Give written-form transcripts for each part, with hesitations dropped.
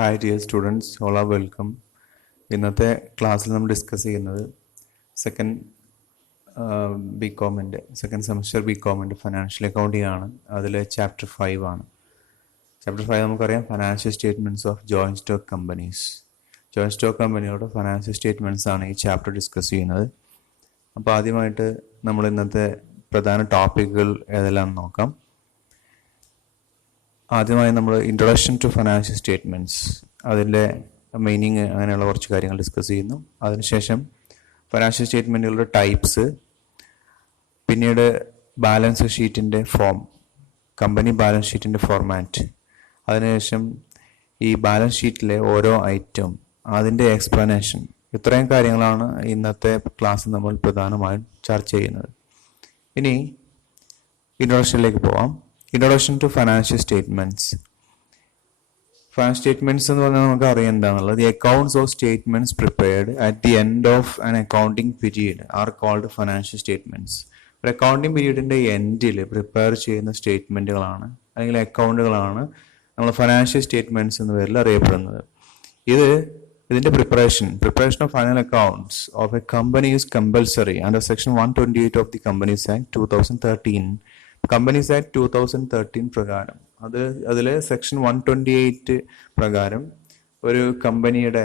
Hi dear students, all are welcome. ഇന്നത്തെ ക്ലാസ്സിൽ നമ്മൾ ഡിസ്കസ് ചെയ്യുന്നത് സെക്കൻഡ് സെമസ്റ്റർ ബികോമിൻ്റെ ഫിനാൻഷ്യൽ അക്കൗണ്ടിങ് ആണ്. അതിൽ ചാപ്റ്റർ 5 ആണ്. ചാപ്റ്റർ 5 നമുക്കറിയാം financial statements of joint stock companies. Joint stock കമ്പനിയുടെ ഫിനാൻഷ്യൽ സ്റ്റേറ്റ്മെൻറ്റ്സ് ആണ് ഈ ചാപ്റ്റർ ഡിസ്കസ് ചെയ്യുന്നത്. അപ്പോൾ ആദ്യമായിട്ട് നമ്മൾ ഇന്നത്തെ പ്രധാന ടോപ്പിക്കുകൾ ഏതെല്ലാം നോക്കാം. ആദ്യമായി നമ്മൾ ഇൻട്രൊഡക്ഷൻ ടു ഫിനാൻഷ്യൽ സ്റ്റേറ്റ്മെൻറ്റ്സ്, അതിൻ്റെ മീനിങ്, അങ്ങനെയുള്ള കുറച്ച് കാര്യങ്ങൾ ഡിസ്കസ് ചെയ്യുന്നു. അതിനുശേഷം ഫിനാൻഷ്യൽ സ്റ്റേറ്റ്മെൻറ്റുകളുടെ ടൈപ്സ്, പിന്നീട് ബാലൻസ് ഷീറ്റിൻ്റെ ഫോം, കമ്പനി ബാലൻസ് ഷീറ്റിൻ്റെ ഫോർമാറ്റ്, അതിനുശേഷം ഈ ബാലൻസ് ഷീറ്റിലെ ഓരോ ഐറ്റം, അതിൻ്റെ എക്സ്പ്ലനേഷൻ. ഇത്രയും കാര്യങ്ങളാണ് ഇന്നത്തെ ക്ലാസ് നമ്മൾ പ്രധാനമായും ചർച്ച ചെയ്യുന്നത്. ഇനി ഇൻട്രൊഡക്ഷനിലേക്ക് പോവാം. Introduction to financial statements. Financial statements എന്ന് പറഞ്ഞാൽ നമുക്ക് അറിയാം എന്താണുള്ളത്. The accounts of statements prepared at the end of an accounting period are called financial statements. ഒരു അക്കൗണ്ടിങ് പീരീഡിൻ്റെ എൻഡിൽ പ്രിപ്പയർ ചെയ്യുന്ന സ്റ്റേറ്റ്മെൻറ്റുകളാണ് അല്ലെങ്കിൽ അക്കൗണ്ടുകളാണ് നമ്മൾ ഫിനാൻഷ്യൽ സ്റ്റേറ്റ്മെൻറ്റ്സ് എന്ന പേരിൽ അറിയപ്പെടുന്നത്. ഇതിൻ്റെ preparation of final accounts of A company is compulsory under section 128 of the companies act 2013. Companies act 2013 പ്രകാരം, അതിൽ സെക്ഷൻ 128 പ്രകാരം ഒരു കമ്പനിയുടെ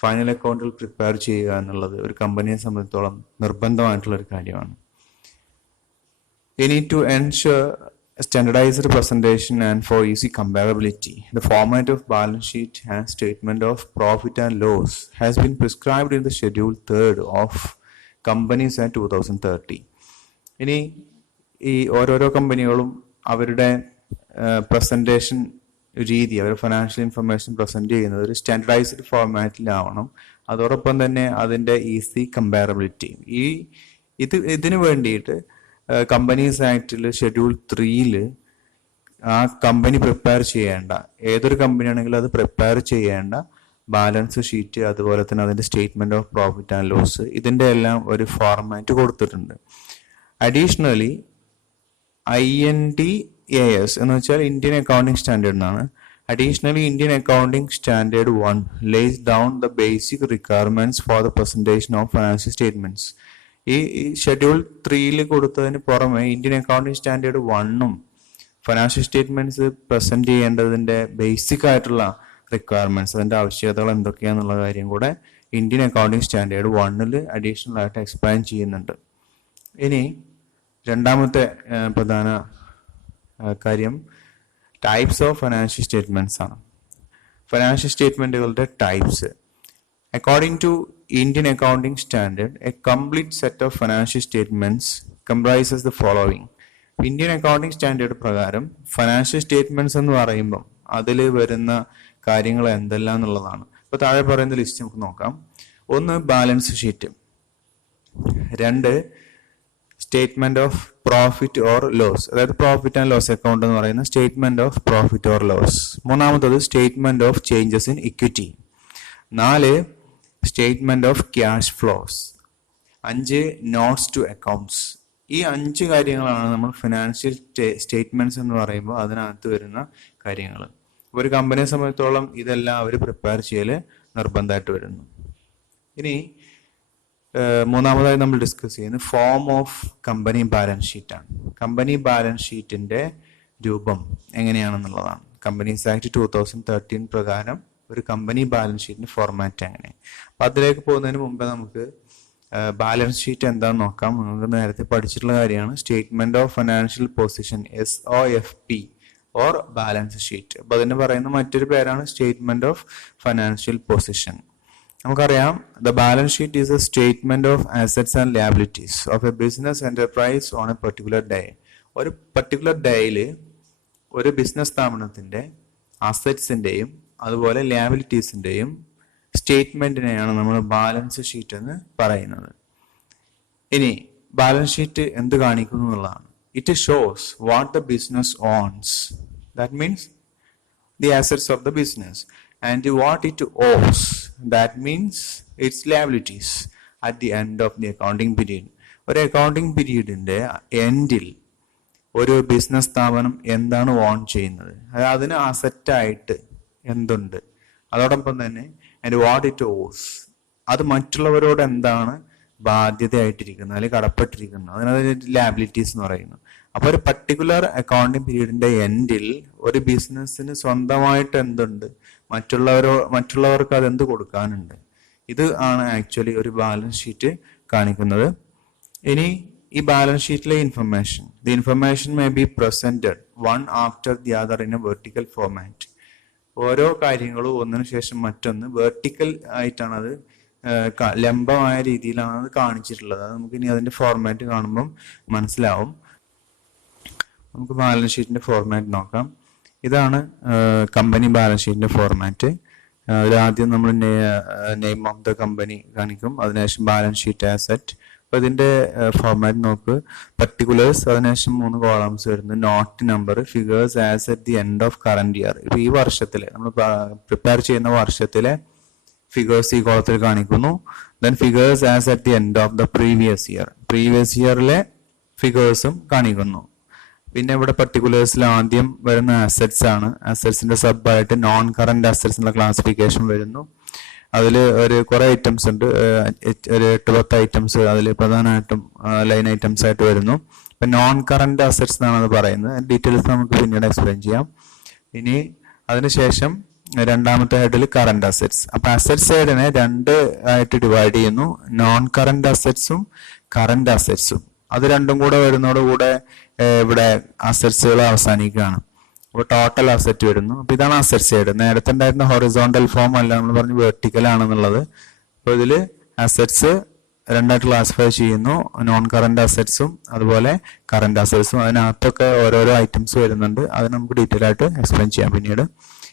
ഫൈനൽ അക്കൗണ്ടുകൾ പ്രിപ്പയർ ചെയ്യുക എന്നുള്ളത് ഒരു കമ്പനിയെ സംബന്ധിച്ചോളം നിർബന്ധമായിട്ടുള്ളൊരു കാര്യമാണ്. You need to ensure standardized presentation and for easy comparability. The format of balance sheet and statement of profit and loss has been prescribed in the Schedule 3rd of Companies Act 2030. ഇനി ഈ ഓരോരോ കമ്പനികളും അവരുടെ presentation രീതി, അവർ financial information present ചെയ്യുന്നത് ഒരു standardised ഫോർമാറ്റിലാവണം. അതോടൊപ്പം തന്നെ അതിൻ്റെ ഈസി കമ്പാരബിലിറ്റി. ഇതിനു വേണ്ടിയിട്ട് കമ്പനീസ് ആക്ടിൽ ഷെഡ്യൂൾ 3 ആ കമ്പനി പ്രിപ്പയർ ചെയ്യേണ്ട, ഏതൊരു കമ്പനിയാണെങ്കിലും അത് പ്രിപ്പയർ ചെയ്യേണ്ട ബാലൻസ് ഷീറ്റ്, അതുപോലെ തന്നെ അതിൻ്റെ statement of profit and loss, ഇതിൻ്റെ എല്ലാം ഒരു ഫോർമാറ്റ് കൊടുത്തിട്ടുണ്ട്. അഡീഷണലി INDAS എന്ന് വെച്ചാൽ ഇന്ത്യൻ അക്കൗണ്ടിംഗ് സ്റ്റാൻഡേർഡ് എന്നാണ്. Additionally Indian accounting standard 1 lays down the basic requirements for the presentation of financial statements. ഈ ഷെഡ്യൂൾ 3 കൊടുത്തതിന് പുറമെ Indian accounting standard 1 financial statements present ചെയ്യേണ്ടതിൻ്റെ ബേസിക് ആയിട്ടുള്ള റിക്വയർമെന്റ്സ്, അതിൻ്റെ ആവശ്യകതകൾ എന്തൊക്കെയാണെന്നുള്ള കാര്യം കൂടെ ഇന്ത്യൻ അക്കൗണ്ടിംഗ് സ്റ്റാൻഡേർഡ് 1 അഡീഷണൽ ആയിട്ട് എക്സ്പ്ലെയിൻ ചെയ്യുന്നുണ്ട്. ഇനി രണ്ടാമത്തെ പ്രധാന കാര്യം ടൈപ്സ് ഓഫ് ഫിനാൻഷ്യൽ സ്റ്റേറ്റ്മെൻറ്റ്സ് ആണ്. ഫിനാൻഷ്യൽ സ്റ്റേറ്റ്മെൻറ്റുകളുടെ types. According to Indian accounting standard, a complete set of financial statements comprises the following. Indian accounting standard പ്രകാരം ഫിനാൻഷ്യൽ സ്റ്റേറ്റ്മെൻറ്റ്സ് എന്ന് പറയുമ്പം അതിൽ വരുന്ന കാര്യങ്ങൾ എന്തെല്ലാം എന്നുള്ളതാണ്. ഇപ്പോൾ താഴെ പറയുന്ന ലിസ്റ്റ് നമുക്ക് നോക്കാം. 1, balance sheet. 2, statement of profit or loss, അതായത് പ്രോഫിറ്റ് ആൻഡ് ലോസ് അക്കൗണ്ട് എന്ന് പറയുന്ന statement of profit or loss. 3, statement of changes in equity. 4, statement of cash flows. 5, notes to accounts. ഈ 5 കാര്യങ്ങളാണ് നമ്മൾ ഫിനാൻഷ്യൽ സ്റ്റേറ്റ്മെന്റ്സ് എന്ന് പറയുമ്പോൾ അതിനകത്ത് വരുന്ന കാര്യങ്ങൾ. ഒരു കമ്പനിയെ സംബന്ധിച്ചോളം ഇതെല്ലാം അവർ പ്രിപ്പയർ ചെയ്യൽ നിർബന്ധമായിട്ട് വരുന്നു. ഇനി മൂന്നാമതായി നമ്മൾ ഡിസ്കസ് ചെയ്യുന്നത് ഫോം ഓഫ് കമ്പനി ബാലൻസ് ഷീറ്റാണ്. കമ്പനി ബാലൻസ് ഷീറ്റിന്റെ രൂപം എങ്ങനെയാണെന്നുള്ളതാണ്. കമ്പനീസ് ആക്ട് 2013 പ്രകാരം ഒരു കമ്പനി ബാലൻസ് ഷീറ്റിന്റെ ഫോർമാറ്റ് എങ്ങനെ. അപ്പം അതിലേക്ക് പോകുന്നതിന് മുമ്പ് നമുക്ക് ബാലൻസ് ഷീറ്റ് എന്താണെന്ന് നോക്കാം. നമുക്ക് നേരത്തെ പഠിച്ചിട്ടുള്ള കാര്യമാണ് statement of financial position, SOFP or balance sheet. അപ്പം അതിന് പറയുന്ന മറ്റൊരു പേരാണ് സ്റ്റേറ്റ്മെന്റ് ഓഫ് ഫിനാൻഷ്യൽ പൊസിഷൻ. നമുക്കറിയാം, the balance sheet is A statement of assets and liabilities of A business enterprise on A particular day. ഒരു പർട്ടിക്കുലർ ഡേയിൽ ഒരു business സ്ഥാപനത്തിന്റെ അസറ്റ്സിന്റെയും അതുപോലെ ലയബിലിറ്റീസിന്റെയും സ്റ്റേറ്റ്മെന്റിനെയാണ് നമ്മൾ ബാലൻസ് ഷീറ്റ് എന്ന് പറയുന്നത്. ഇനി ബാലൻസ് ഷീറ്റ് എന്ത് കാണിക്കുന്നു എന്നുള്ളതാണ്. It shows what the business owns, that means the assets of the business, and what it owes, that means its liabilities at the end of the accounting period. ഒരു accounting പീരീഡിന്റെ എൻഡിൽ ഒരു business സ്ഥാപനം എന്താണ് on ചെയ്യുന്നത്, അതിന് അസറ്റായിട്ട് എന്തുണ്ട്, അതോടൊപ്പം തന്നെ ആൻഡ് വാട്ട് ഇറ്റ് ഓസ്, അത് മറ്റുള്ളവരോട് എന്താണ് ബാധ്യതയായിട്ടിരിക്കുന്നത് അല്ലെങ്കിൽ കടപ്പെട്ടിരിക്കുന്നത്, അതിനകത്ത് ലാബിലിറ്റീസ് എന്ന് പറയുന്നു. അപ്പൊ ഒരു പർട്ടിക്കുലർ അക്കൗണ്ടിങ് പീരീഡിന്റെ എൻഡിൽ ഒരു ബിസിനസ്സിന് സ്വന്തമായിട്ട് എന്തുണ്ട്, മറ്റുള്ളവർക്ക് അത് എന്ത് കൊടുക്കാനുണ്ട്, ഇത് ആണ് ആക്ച്വലി ഒരു ബാലൻസ് ഷീറ്റ് കാണിക്കുന്നത്. ഇനി ഈ ബാലൻസ് ഷീറ്റിലെ information, the information may be presented one after the other in A vertical format. ഓരോ കാര്യങ്ങളും ഒന്നിനു ശേഷം മറ്റൊന്ന് വെർട്ടിക്കൽ ആയിട്ടാണ് അത് ലംബമായ രീതിയിലാണ് അത് കാണിച്ചിട്ടുള്ളത്. അത് നമുക്ക് ഇനി അതിന്റെ ഫോർമാറ്റ് കാണുമ്പം മനസ്സിലാവും. നമുക്ക് ബാലൻസ് ഷീറ്റിന്റെ ഫോർമാറ്റ് നോക്കാം. ഇതാണ് കമ്പനി ബാലൻസ് ഷീറ്റിന്റെ ഫോർമാറ്റ്. ആദ്യം നമ്മൾ നെയിം ഓഫ് ദ കമ്പനി കാണിക്കും, അതിനുശേഷം ബാലൻസ് ഷീറ്റ് ആസെറ്റ്. അപ്പൊ ഇതിന്റെ ഫോർമാറ്റ് നോക്ക്. പർട്ടിക്കുലേഴ്സ്, അതിനുശേഷം 3 കോളംസ് വരുന്നു. Not number, figures as at the end of current year. ഇപ്പൊ ഈ വർഷത്തിലെ നമ്മൾ പ്രിപ്പയർ ചെയ്യുന്ന വർഷത്തിലെ ഫിഗേഴ്സ് ഈ കോളത്തിൽ കാണിക്കുന്നു. Then figures as at the end of the previous year, previous ഇയറിലെ ഫിഗേഴ്സും കാണിക്കുന്നു. പിന്നെ ഇവിടെ പർട്ടിക്കുലേഴ്സിൽ ആദ്യം വരുന്ന അസറ്റ്സ് ആണ്. അസറ്റ്സിന്റെ സബായിട്ട് നോൺ കറന്റ് അസറ്റ്സ് എന്നുള്ള ക്ലാസിഫിക്കേഷൻ വരുന്നു. അതിൽ കുറെ ഐറ്റംസ് ഉണ്ട്, ഒരു 8-10 ഐറ്റംസ് അതിൽ പ്രധാനമായിട്ടും ലൈൻ ഐറ്റംസ് ആയിട്ട് വരുന്നു. ഇപ്പൊ നോൺ കറന്റ് അസറ്റ്സ് എന്നാണ് അത് പറയുന്നത്. ഡീറ്റെയിൽസ് നമുക്ക് പിന്നീട് എക്സ്പ്ലെയിൻ ചെയ്യാം. ഇനി അതിനുശേഷം രണ്ടാമത്തെ ഹെഡിൽ കറന്റ് അസറ്റ്സ്. അപ്പൊ അസറ്റ് സൈഡിനെ 2 ആയിട്ട് ഡിവൈഡ് ചെയ്യുന്നു, നോൺ കറന്റ് അസറ്റ്സും കറന്റ് അസറ്റ്സും. അത് രണ്ടും കൂടെ വരുന്നതോടുകൂടെ ഇവിടെ അസറ്റ്സുകൾ അവസാനിക്കുകയാണ്. അപ്പോൾ ടോട്ടൽ അസറ്റ് വരുന്നു. അപ്പൊ ഇതാണ് അസറ്റ് സൈഡ്. നേരത്തെ ഉണ്ടായിരുന്ന ഹൊറിസോണ്ടൽ ഫോം അല്ല, നമ്മൾ പറഞ്ഞു വെർട്ടിക്കൽ ആണെന്നുള്ളത്. അപ്പൊ ഇതില് അസറ്റ്സ് 2ആയിട്ട് ക്ലാസിഫൈ ചെയ്യുന്നു, നോൺ കറന്റ് അസറ്റ്സും അതുപോലെ കറന്റ് അസറ്റ്സും. അതിനകത്തൊക്കെ ഓരോരോ ഐറ്റംസ് വരുന്നുണ്ട്, അത് നമുക്ക് ഡീറ്റെയിൽ ആയിട്ട് എക്സ്പ്ലെയിൻ ചെയ്യാം പിന്നീട്.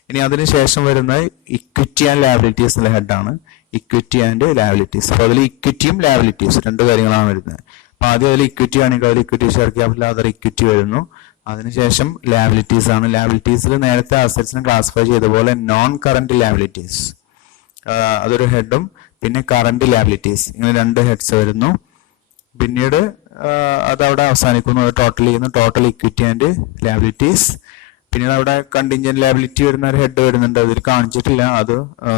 ഇനി അതിനുശേഷം വരുന്നത് ഇക്വിറ്റി ആൻഡ് ലാബിലിറ്റീസ് എന്നുള്ള ഹെഡാണ്. Equity and liabilities. അപ്പൊ അതിൽ ഇക്വിറ്റിയും ലാബിലിറ്റീസ് 2 കാര്യങ്ങളാണ് വരുന്നത്. അപ്പൊ ആദ്യം അതിൽ ഇക്വിറ്റി ആണെങ്കിൽ അതിൽ equity share capital other equity വരുന്നു. അതിനുശേഷം ലാബിലിറ്റീസ് ആണ്. ലാബിലിറ്റീസിൽ നേരത്തെ അസറ്റ്സിനെ ക്ലാസിഫൈ ചെയ്ത പോലെ നോൺ കറന്റ് ലാബിലിറ്റീസ് അതൊരു ഹെഡും പിന്നെ കറന്റ് ലാബിലിറ്റീസ്, ഇങ്ങനെ 2 ഹെഡ്സ് വരുന്നു. പിന്നീട് അത് അവിടെ അവസാനിക്കുന്നു. അത് ടോട്ടൽ ചെയ്യുന്നു, ടോട്ടൽ ഇക്വിറ്റി ആൻഡ് ലാബിലിറ്റീസ്. പിന്നീട് അവിടെ കണ്ടിൻജന്റ് ലാബിലിറ്റി വരുന്ന ഒരു ഹെഡ് വരുന്നുണ്ട്, അതിൽ കാണിച്ചിട്ടില്ല, അത്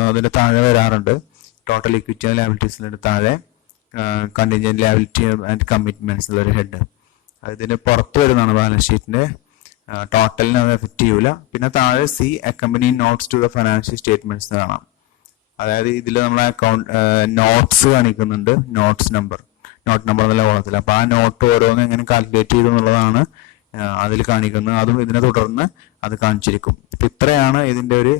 അതിന്റെ താഴെ വരാറുണ്ട്. ടോട്ടൽ ഇക്വിറ്റി ആൻഡ് ലാബിലിറ്റീസിന്റെ താഴെ കണ്ടിൻജന്റ് ലാബിലിറ്റി ആൻഡ് കമ്മിറ്റ്മെന്റ്സ് ഉള്ളൊരു ഹെഡ്. ഇതിന് പുറത്ത് വരുന്നതാണ് ബാലൻസ് ഷീറ്റിന്റെ. ടോട്ടലിന് അത് എഫക്ട് ചെയ്യൂല. പിന്നെ താഴെ C accompanying notes to the financial statements കാണാം. അതായത് ഇതിൽ നമ്മളെ നോട്ട്സ് കാണിക്കുന്നുണ്ട്, നോട്ട് നമ്പർ എന്നുള്ള കോളത്തിൽ. അപ്പൊ ആ നോട്ട് ഓരോന്നും എങ്ങനെ കാൽക്കുലേറ്റ് ചെയ്തു എന്നുള്ളതാണ് അതിൽ കാണിക്കുന്നത്. അതും ഇതിനെ തുടർന്ന് അത് കാണിച്ചിരിക്കും. അപ്പൊ ഇത്രയാണ് ഇതിന്റെ ഒരു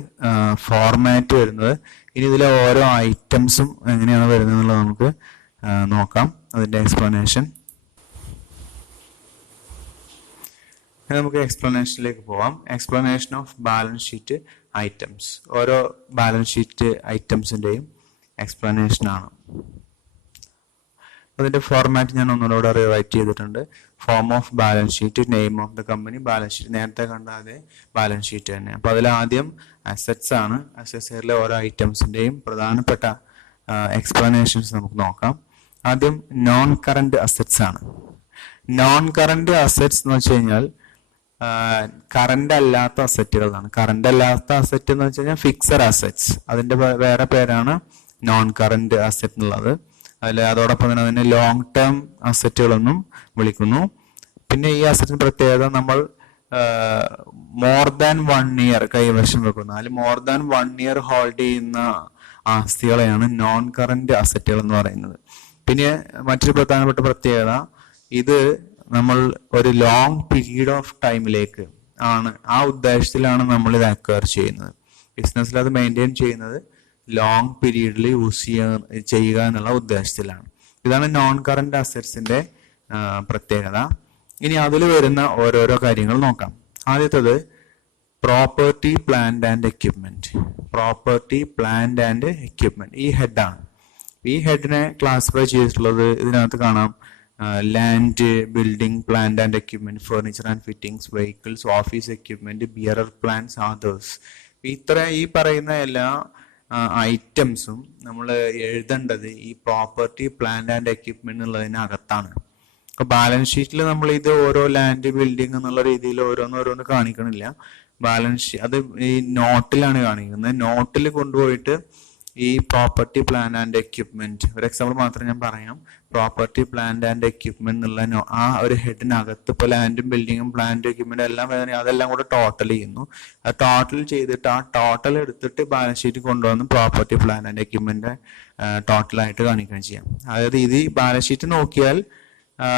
ഫോർമാറ്റ് വരുന്നത്. ഇനി ഇതിലെ ഓരോ ഐറ്റംസും എങ്ങനെയാണ് വരുന്നത് എന്നുള്ളത് നമുക്ക് നോക്കാം, അതിന്റെ എക്സ്പ്ലനേഷൻ. നമുക്ക് എക്സ്പ്ലനേഷനിലേക്ക് പോവാം. Explanation of balance sheet items. ഓരോ ബാലൻസ് ഷീറ്റ് ഐറ്റംസിന്റെയും എക്സ്പ്ലനേഷൻ ആണ്. അതിന്റെ ഫോർമാറ്റ് ഞാൻ ഒന്നുകൂടെ റൈറ്റ് ചെയ്തിട്ടുണ്ട്. Form of balance sheet, name of the company, balance sheet. നേരത്തെ കണ്ട അതേ ബാലൻസ് ഷീറ്റ് തന്നെ. അപ്പൊ അതിൽ ആദ്യം അസറ്റ്സ് ആണ്. അസറ്റ്സിലെ ഓരോ ഐറ്റംസിന്റെയും പ്രധാനപ്പെട്ട എക്സ്പ്ലനേഷൻസ് നമുക്ക് നോക്കാം. ആദ്യം നോൺ കറന്റ് അസറ്റ്സ് ആണ്. നോൺ കറന്റ് അസറ്റ്സ് എന്ന് വെച്ച് കഴിഞ്ഞാൽ കറന്റ് അല്ലാത്ത അസറ്റുകളാണ്. കറന്റ് അല്ലാത്ത അസറ്റ് എന്ന് വെച്ച് കഴിഞ്ഞാൽ ഫിക്സഡ് അസറ്റ്സ്, അതിന്റെ വേറെ പേരാണ് നോൺ കറന്റ് അസറ്റ് എന്നുള്ളത്. അതോടൊപ്പം തന്നെ അതിനെ ലോങ് ടേം അസറ്റുകളെന്നും വിളിക്കുന്നു. പിന്നെ ഈ അസറ്റിന് പ്രത്യേകത, നമ്മൾ മോർ ദാൻ 1 ഇയർ കൈവശം വെക്കുന്നു. അതിൽ മോർ ദാൻ 1 ഇയർ ഹോൾഡ് ചെയ്യുന്ന ആസ്തികളെയാണ് നോൺ കറന്റ് അസറ്റുകൾ എന്ന് പറയുന്നത്. പിന്നെ മറ്റൊരു പ്രധാനപ്പെട്ട പ്രത്യേകത, ഇത് നമ്മൾ ഒരു ലോങ് പീരീഡ് ഓഫ് ടൈമിലേക്ക് ആണ്, ആ ഉദ്ദേശത്തിലാണ് നമ്മൾ ഇത് അക്വയർ ചെയ്യുന്നത്. ബിസിനസ്സിൽ അത് മെയിൻറ്റെയിൻ ചെയ്യുന്നത് ലോങ് പീരീഡിൽ യൂസ് ചെയ്യുക എന്നുള്ള ഉദ്ദേശത്തിലാണ്. ഇതാണ് നോൺ കറന്റ് അസറ്റ്സിന്റെ പ്രത്യേകത. ഇനി അതിൽ വരുന്ന ഓരോരോ കാര്യങ്ങൾ നോക്കാം. ആദ്യത്തേത് property, plant and equipment. Property, plant and equipment ഈ ഹെഡാണ്. ഈ ഹെഡിനെ ക്ലാസിഫൈ ചെയ്തിട്ടുള്ളത് ഇതിനകത്ത് കാണാം. Land, building, plant and equipment, furniture and fittings, vehicles, office equipment, bearer plants, others. ഈ പറയുന്ന എല്ലാ ഐറ്റംസും നമ്മൾ എഴുതേണ്ടത് ഈ പ്രോപ്പർട്ടി, പ്ലാന്റ് ആൻഡ് എക്യുപ്മെന്റ് എന്നുള്ളതിനകത്താണ്. അപ്പൊ ബാലൻസ് ഷീറ്റിൽ നമ്മൾ ഇത് ഓരോ ലാൻഡ്, ബിൽഡിംഗ് എന്നുള്ള രീതിയിൽ ഓരോന്ന് കാണിക്കണില്ല. ബാലൻസ് അത് ഈ നോട്ടിലാണ് കാണിക്കുന്നത്. നോട്ടിൽ കൊണ്ടുപോയിട്ട് ഈ പ്രോപ്പർട്ടി പ്ലാൻ ആൻഡ് എക്യുപ്മെന്റ്, ഒരു എക്സാമ്പിൾ മാത്രം ഞാൻ പറയാം. പ്രോപ്പർട്ടി പ്ലാൻ ആൻഡ് എക്യുപ്മെന്റ് എന്നുള്ള ആ ഒരു ഹെഡിനകത്ത് ഇപ്പോൾ ലാൻഡും ബിൽഡിങ്ങും പ്ലാന്റും എക്യുപ്മെന്റ് എല്ലാം അതെല്ലാം കൂടെ ടോട്ടൽ ചെയ്യുന്നു. ആ ടോട്ടൽ ചെയ്തിട്ട് ആ ടോട്ടൽ എടുത്തിട്ട് ബാലൻസ് ഷീറ്റ് കൊണ്ടുവന്ന് പ്രോപ്പർട്ടി പ്ലാൻ ആൻഡ് എക്യുപ്മെന്റ് ടോട്ടലായിട്ട് കാണിക്കുകയും ചെയ്യാം. അതായത് ഇത് ബാലൻസ് ഷീറ്റ് നോക്കിയാൽ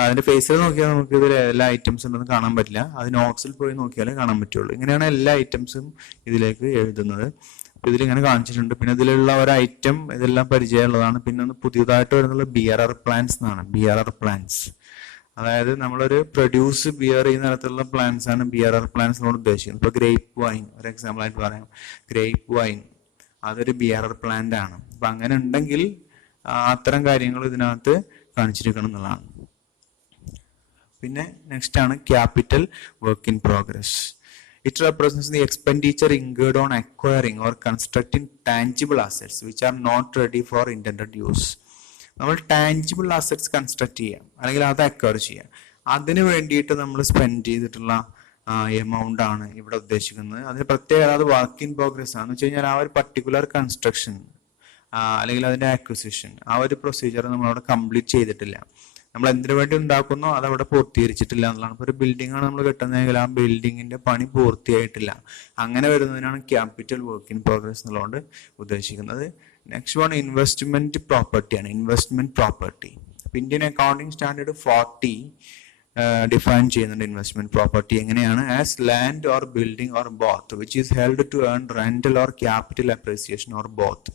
അതിന്റെ ഫേസിൽ നോക്കിയാൽ നമുക്ക് ഇതിൽ എല്ലാ ഐറ്റംസും ഉണ്ടെന്ന് കാണാൻ പറ്റില്ല. അത് നോട്ട്സിൽ പോയി നോക്കിയാലേ കാണാൻ പറ്റുള്ളൂ. ഇങ്ങനെയാണ് എല്ലാ ഐറ്റംസും ഇതിലേക്ക് എഴുതുന്നത്. ഇതിലിങ്ങനെ കാണിച്ചിട്ടുണ്ട്. പിന്നെ ഇതിലുള്ള ഒരു ഐറ്റം ഇതെല്ലാം പരിചയമുള്ളതാണ്. പിന്നെ ഒന്ന് പുതിയതായിട്ട് വരുന്നത് ബിയറർ പ്ലാന്റ്സ് എന്നാണ്. ബിയറർ പ്ലാന്റ്സ് അതായത് നമ്മളൊരു പ്രൊഡ്യൂസ് ബിയർ ചെയ്യുന്ന തരത്തിലുള്ള പ്ലാന്റ്സ് ആണ് ബിയറർ പ്ലാന്റ്സ് കൊണ്ട് ഉദ്ദേശിക്കുന്നത്. ഇപ്പൊ ഗ്രേപ്പ് വൈൻ ഒരു എക്സാമ്പിൾ ആയിട്ട് പറയാം. ഗ്രേപ്പ് വൈൻ അതൊരു ബിയറർ പ്ലാന്റ് ആണ്. അപ്പൊ അങ്ങനെ ഉണ്ടെങ്കിൽ അത്തരം കാര്യങ്ങൾ ഇതിനകത്ത് കാണിച്ചിരിക്കണം എന്നുള്ളതാണ്. പിന്നെ നെക്സ്റ്റ് ആണ് capital work in progress. It represents the expenditure incurred on acquiring or constructing tangible assets which are not ready for intended use. നമ്മൾ ടാഞ്ചിബിൾ അസറ്റ്സ് കൺസ്ട്രക്ട് ചെയ്യാം അല്ലെങ്കിൽ അത് അക്വയർ ചെയ്യാം. അതിന് വേണ്ടിയിട്ട് നമ്മൾ സ്പെൻഡ് ചെയ്തിട്ടുള്ള എമൗണ്ട് ആണ് ഇവിടെ ഉദ്ദേശിക്കുന്നത്. അതിന് പ്രത്യേകത അത് വർക്ക് ഇൻ പ്രോഗ്രസ് ആണെന്ന് വെച്ച് കഴിഞ്ഞാൽ ആ ഒരു പർട്ടിക്കുലർ കൺസ്ട്രക്ഷൻ അല്ലെങ്കിൽ അതിന്റെ അക്വിസിഷൻ ആ ഒരു പ്രൊസീജിയർ നമ്മൾ അവിടെ കംപ്ലീറ്റ് ചെയ്തിട്ടില്ല. നമ്മൾ എന്തിനു വേണ്ടി ഉണ്ടാക്കുന്നോ അത് അവിടെ പൂർത്തീകരിച്ചിട്ടില്ല എന്നുള്ളതാണ്. ഇപ്പോൾ ഒരു ബിൽഡിംഗ് ആണ് നമ്മൾ കെട്ടുന്നതെങ്കിൽ ആ ബിൽഡിങ്ങിന്റെ പണി പൂർത്തിയായിട്ടില്ല. അങ്ങനെ വരുന്നതിനാണ് ക്യാപിറ്റൽ വർക്ക് ഇൻ പ്രോഗ്രസ് എന്നുള്ളതുകൊണ്ട് ഉദ്ദേശിക്കുന്നത്. നെക്സ്റ്റ് വൺ ഇൻവെസ്റ്റ്മെന്റ് പ്രോപ്പർട്ടി ആണ്. Investment property Indian accounting standard 40 define ചെയ്യുന്നുണ്ട്. ഇൻവെസ്റ്റ്മെന്റ് പ്രോപ്പർട്ടി എങ്ങനെയാണ്? As land or building or both which is held to earn rental or capital appreciation or both.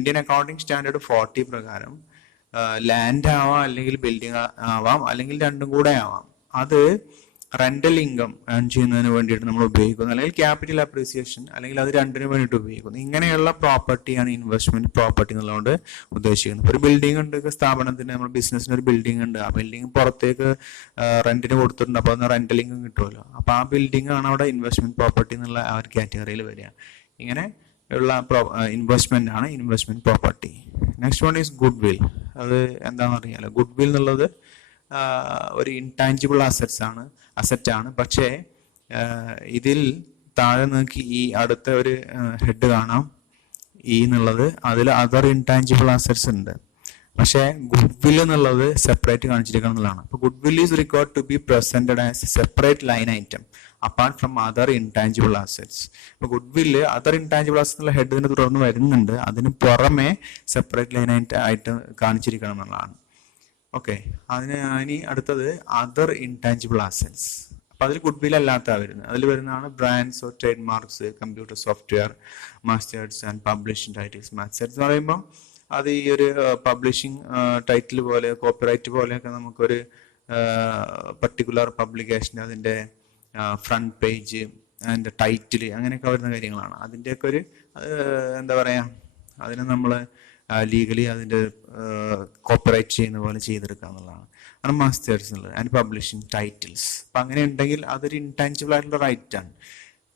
Indian accounting standard 40 പ്രകാരം land ആവാം അല്ലെങ്കിൽ building ആവാം അല്ലെങ്കിൽ രണ്ടും കൂടെ ആവാം. അത് റെന്റൽ ഇൻകം ഏൺ ചെയ്യുന്നതിന് വേണ്ടിയിട്ട് നമ്മൾ ഉപയോഗിക്കുന്നു, അല്ലെങ്കിൽ ക്യാപിറ്റൽ അപ്രീസിയേഷൻ അല്ലെങ്കിൽ അത് രണ്ടിനും വേണ്ടിയിട്ട് ഉപയോഗിക്കുന്നു. ഇങ്ങനെയുള്ള പ്രോപ്പർട്ടിയാണ് ഇൻവെസ്റ്റ്മെന്റ് പ്രോപ്പർട്ടി എന്നുള്ളതുകൊണ്ട് ഉദ്ദേശിക്കുന്നത്. ഒരു ബിൽഡിംഗ് ഉണ്ട്, സ്ഥാപനത്തിന് നമ്മൾ ബിസിനസ്സിന് ഒരു ബിൽഡിംഗ് ഉണ്ട്, ആ ബിൽഡിംഗ് പുറത്തേക്ക് റെന്റിന് കൊടുത്തിട്ടുണ്ട്, അപ്പോൾ അന്ന് റെന്റൽ ഇൻകം കിട്ടുമല്ലോ. അപ്പോൾ ആ ബിൽഡിംഗ് ആണ് അവിടെ ഇൻവെസ്റ്റ്മെന്റ് പ്രോപ്പർട്ടി എന്നുള്ള ആ ഒരു കാറ്റഗറിയിൽ വരിക. ഇങ്ങനെ ഉള്ള ഇൻവെസ്റ്റ്മെന്റ് ആണ് investment property. Next one is good will. അത് എന്താണെന്ന് അറിയാലോ. ഗുഡ് വിൽ എന്നുള്ളത് ഒരു ഇൻടാഞ്ചിബിൾ അസറ്റ് ആണ്. പക്ഷേ ഇതിൽ താഴെ നിങ്ങൾക്ക് ഈ അടുത്ത ഒരു ഹെഡ് കാണാം ഇ എന്നുള്ളത്. അതിൽ അതർ ഇൻടാഞ്ചിബിൾ അസറ്റ്സ് ഉണ്ട്. പക്ഷേ ഗുഡ് വിൽ എന്നുള്ളത് സെപ്പറേറ്റ് കാണിച്ചിരിക്കണം എന്നുള്ളതാണ്. അപ്പോൾ goodwill is required to be presented as separate line item apart from other intangible assets. ഇപ്പൊ goodwill other intangible assets എന്നുള്ള ഹെഡിന് തുടർന്ന് വരുന്നുണ്ട്. അതിന് പുറമെ സെപ്പറേറ്റ് ലൈൻ ആയിട്ട് കാണിച്ചിരിക്കണം എന്നുള്ളതാണ്. ഓക്കെ, ഇനി അടുത്തത് അതർ ഇൻടാഞ്ചിബിൾ അസറ്റ്സ്. അപ്പൊ അതിൽ ഗുഡ് വിൽ അല്ലാത്ത വരുന്നത്. അതിൽ വരുന്നതാണ് brands or trade marks, computer software, masters and publishing titles. Masters എന്ന് പറയുമ്പോൾ അത് ഈ ഒരു പബ്ലിഷിംഗ് ടൈറ്റിൽ പോലെ കോപ്പിറൈറ്റ് പോലെയൊക്കെ നമുക്കൊരു പർട്ടിക്കുലർ പബ്ലിക്കേഷൻ അതിന്റെ ഫ്രണ്ട് പേജ് അതിന്റെ ടൈറ്റിൽ അങ്ങനെയൊക്കെ വരുന്ന കാര്യങ്ങളാണ്. അതിൻ്റെയൊക്കെ ഒരു എന്താ പറയാ, അതിനെ നമ്മൾ ലീഗലി അതിന്റെ കോപ്പിറൈറ്റ് ചെയ്യുന്ന പോലെ ചെയ്തെടുക്കുക എന്നുള്ളതാണ്. ആണ് മാസ്റ്റേഴ്സ് എന്നുള്ളത്. And publishing titles. അപ്പൊ അങ്ങനെ ഉണ്ടെങ്കിൽ അതൊരു ഇൻടാഞ്ചിബിൾ ആയിട്ടുള്ള റൈറ്റ് ആണ്.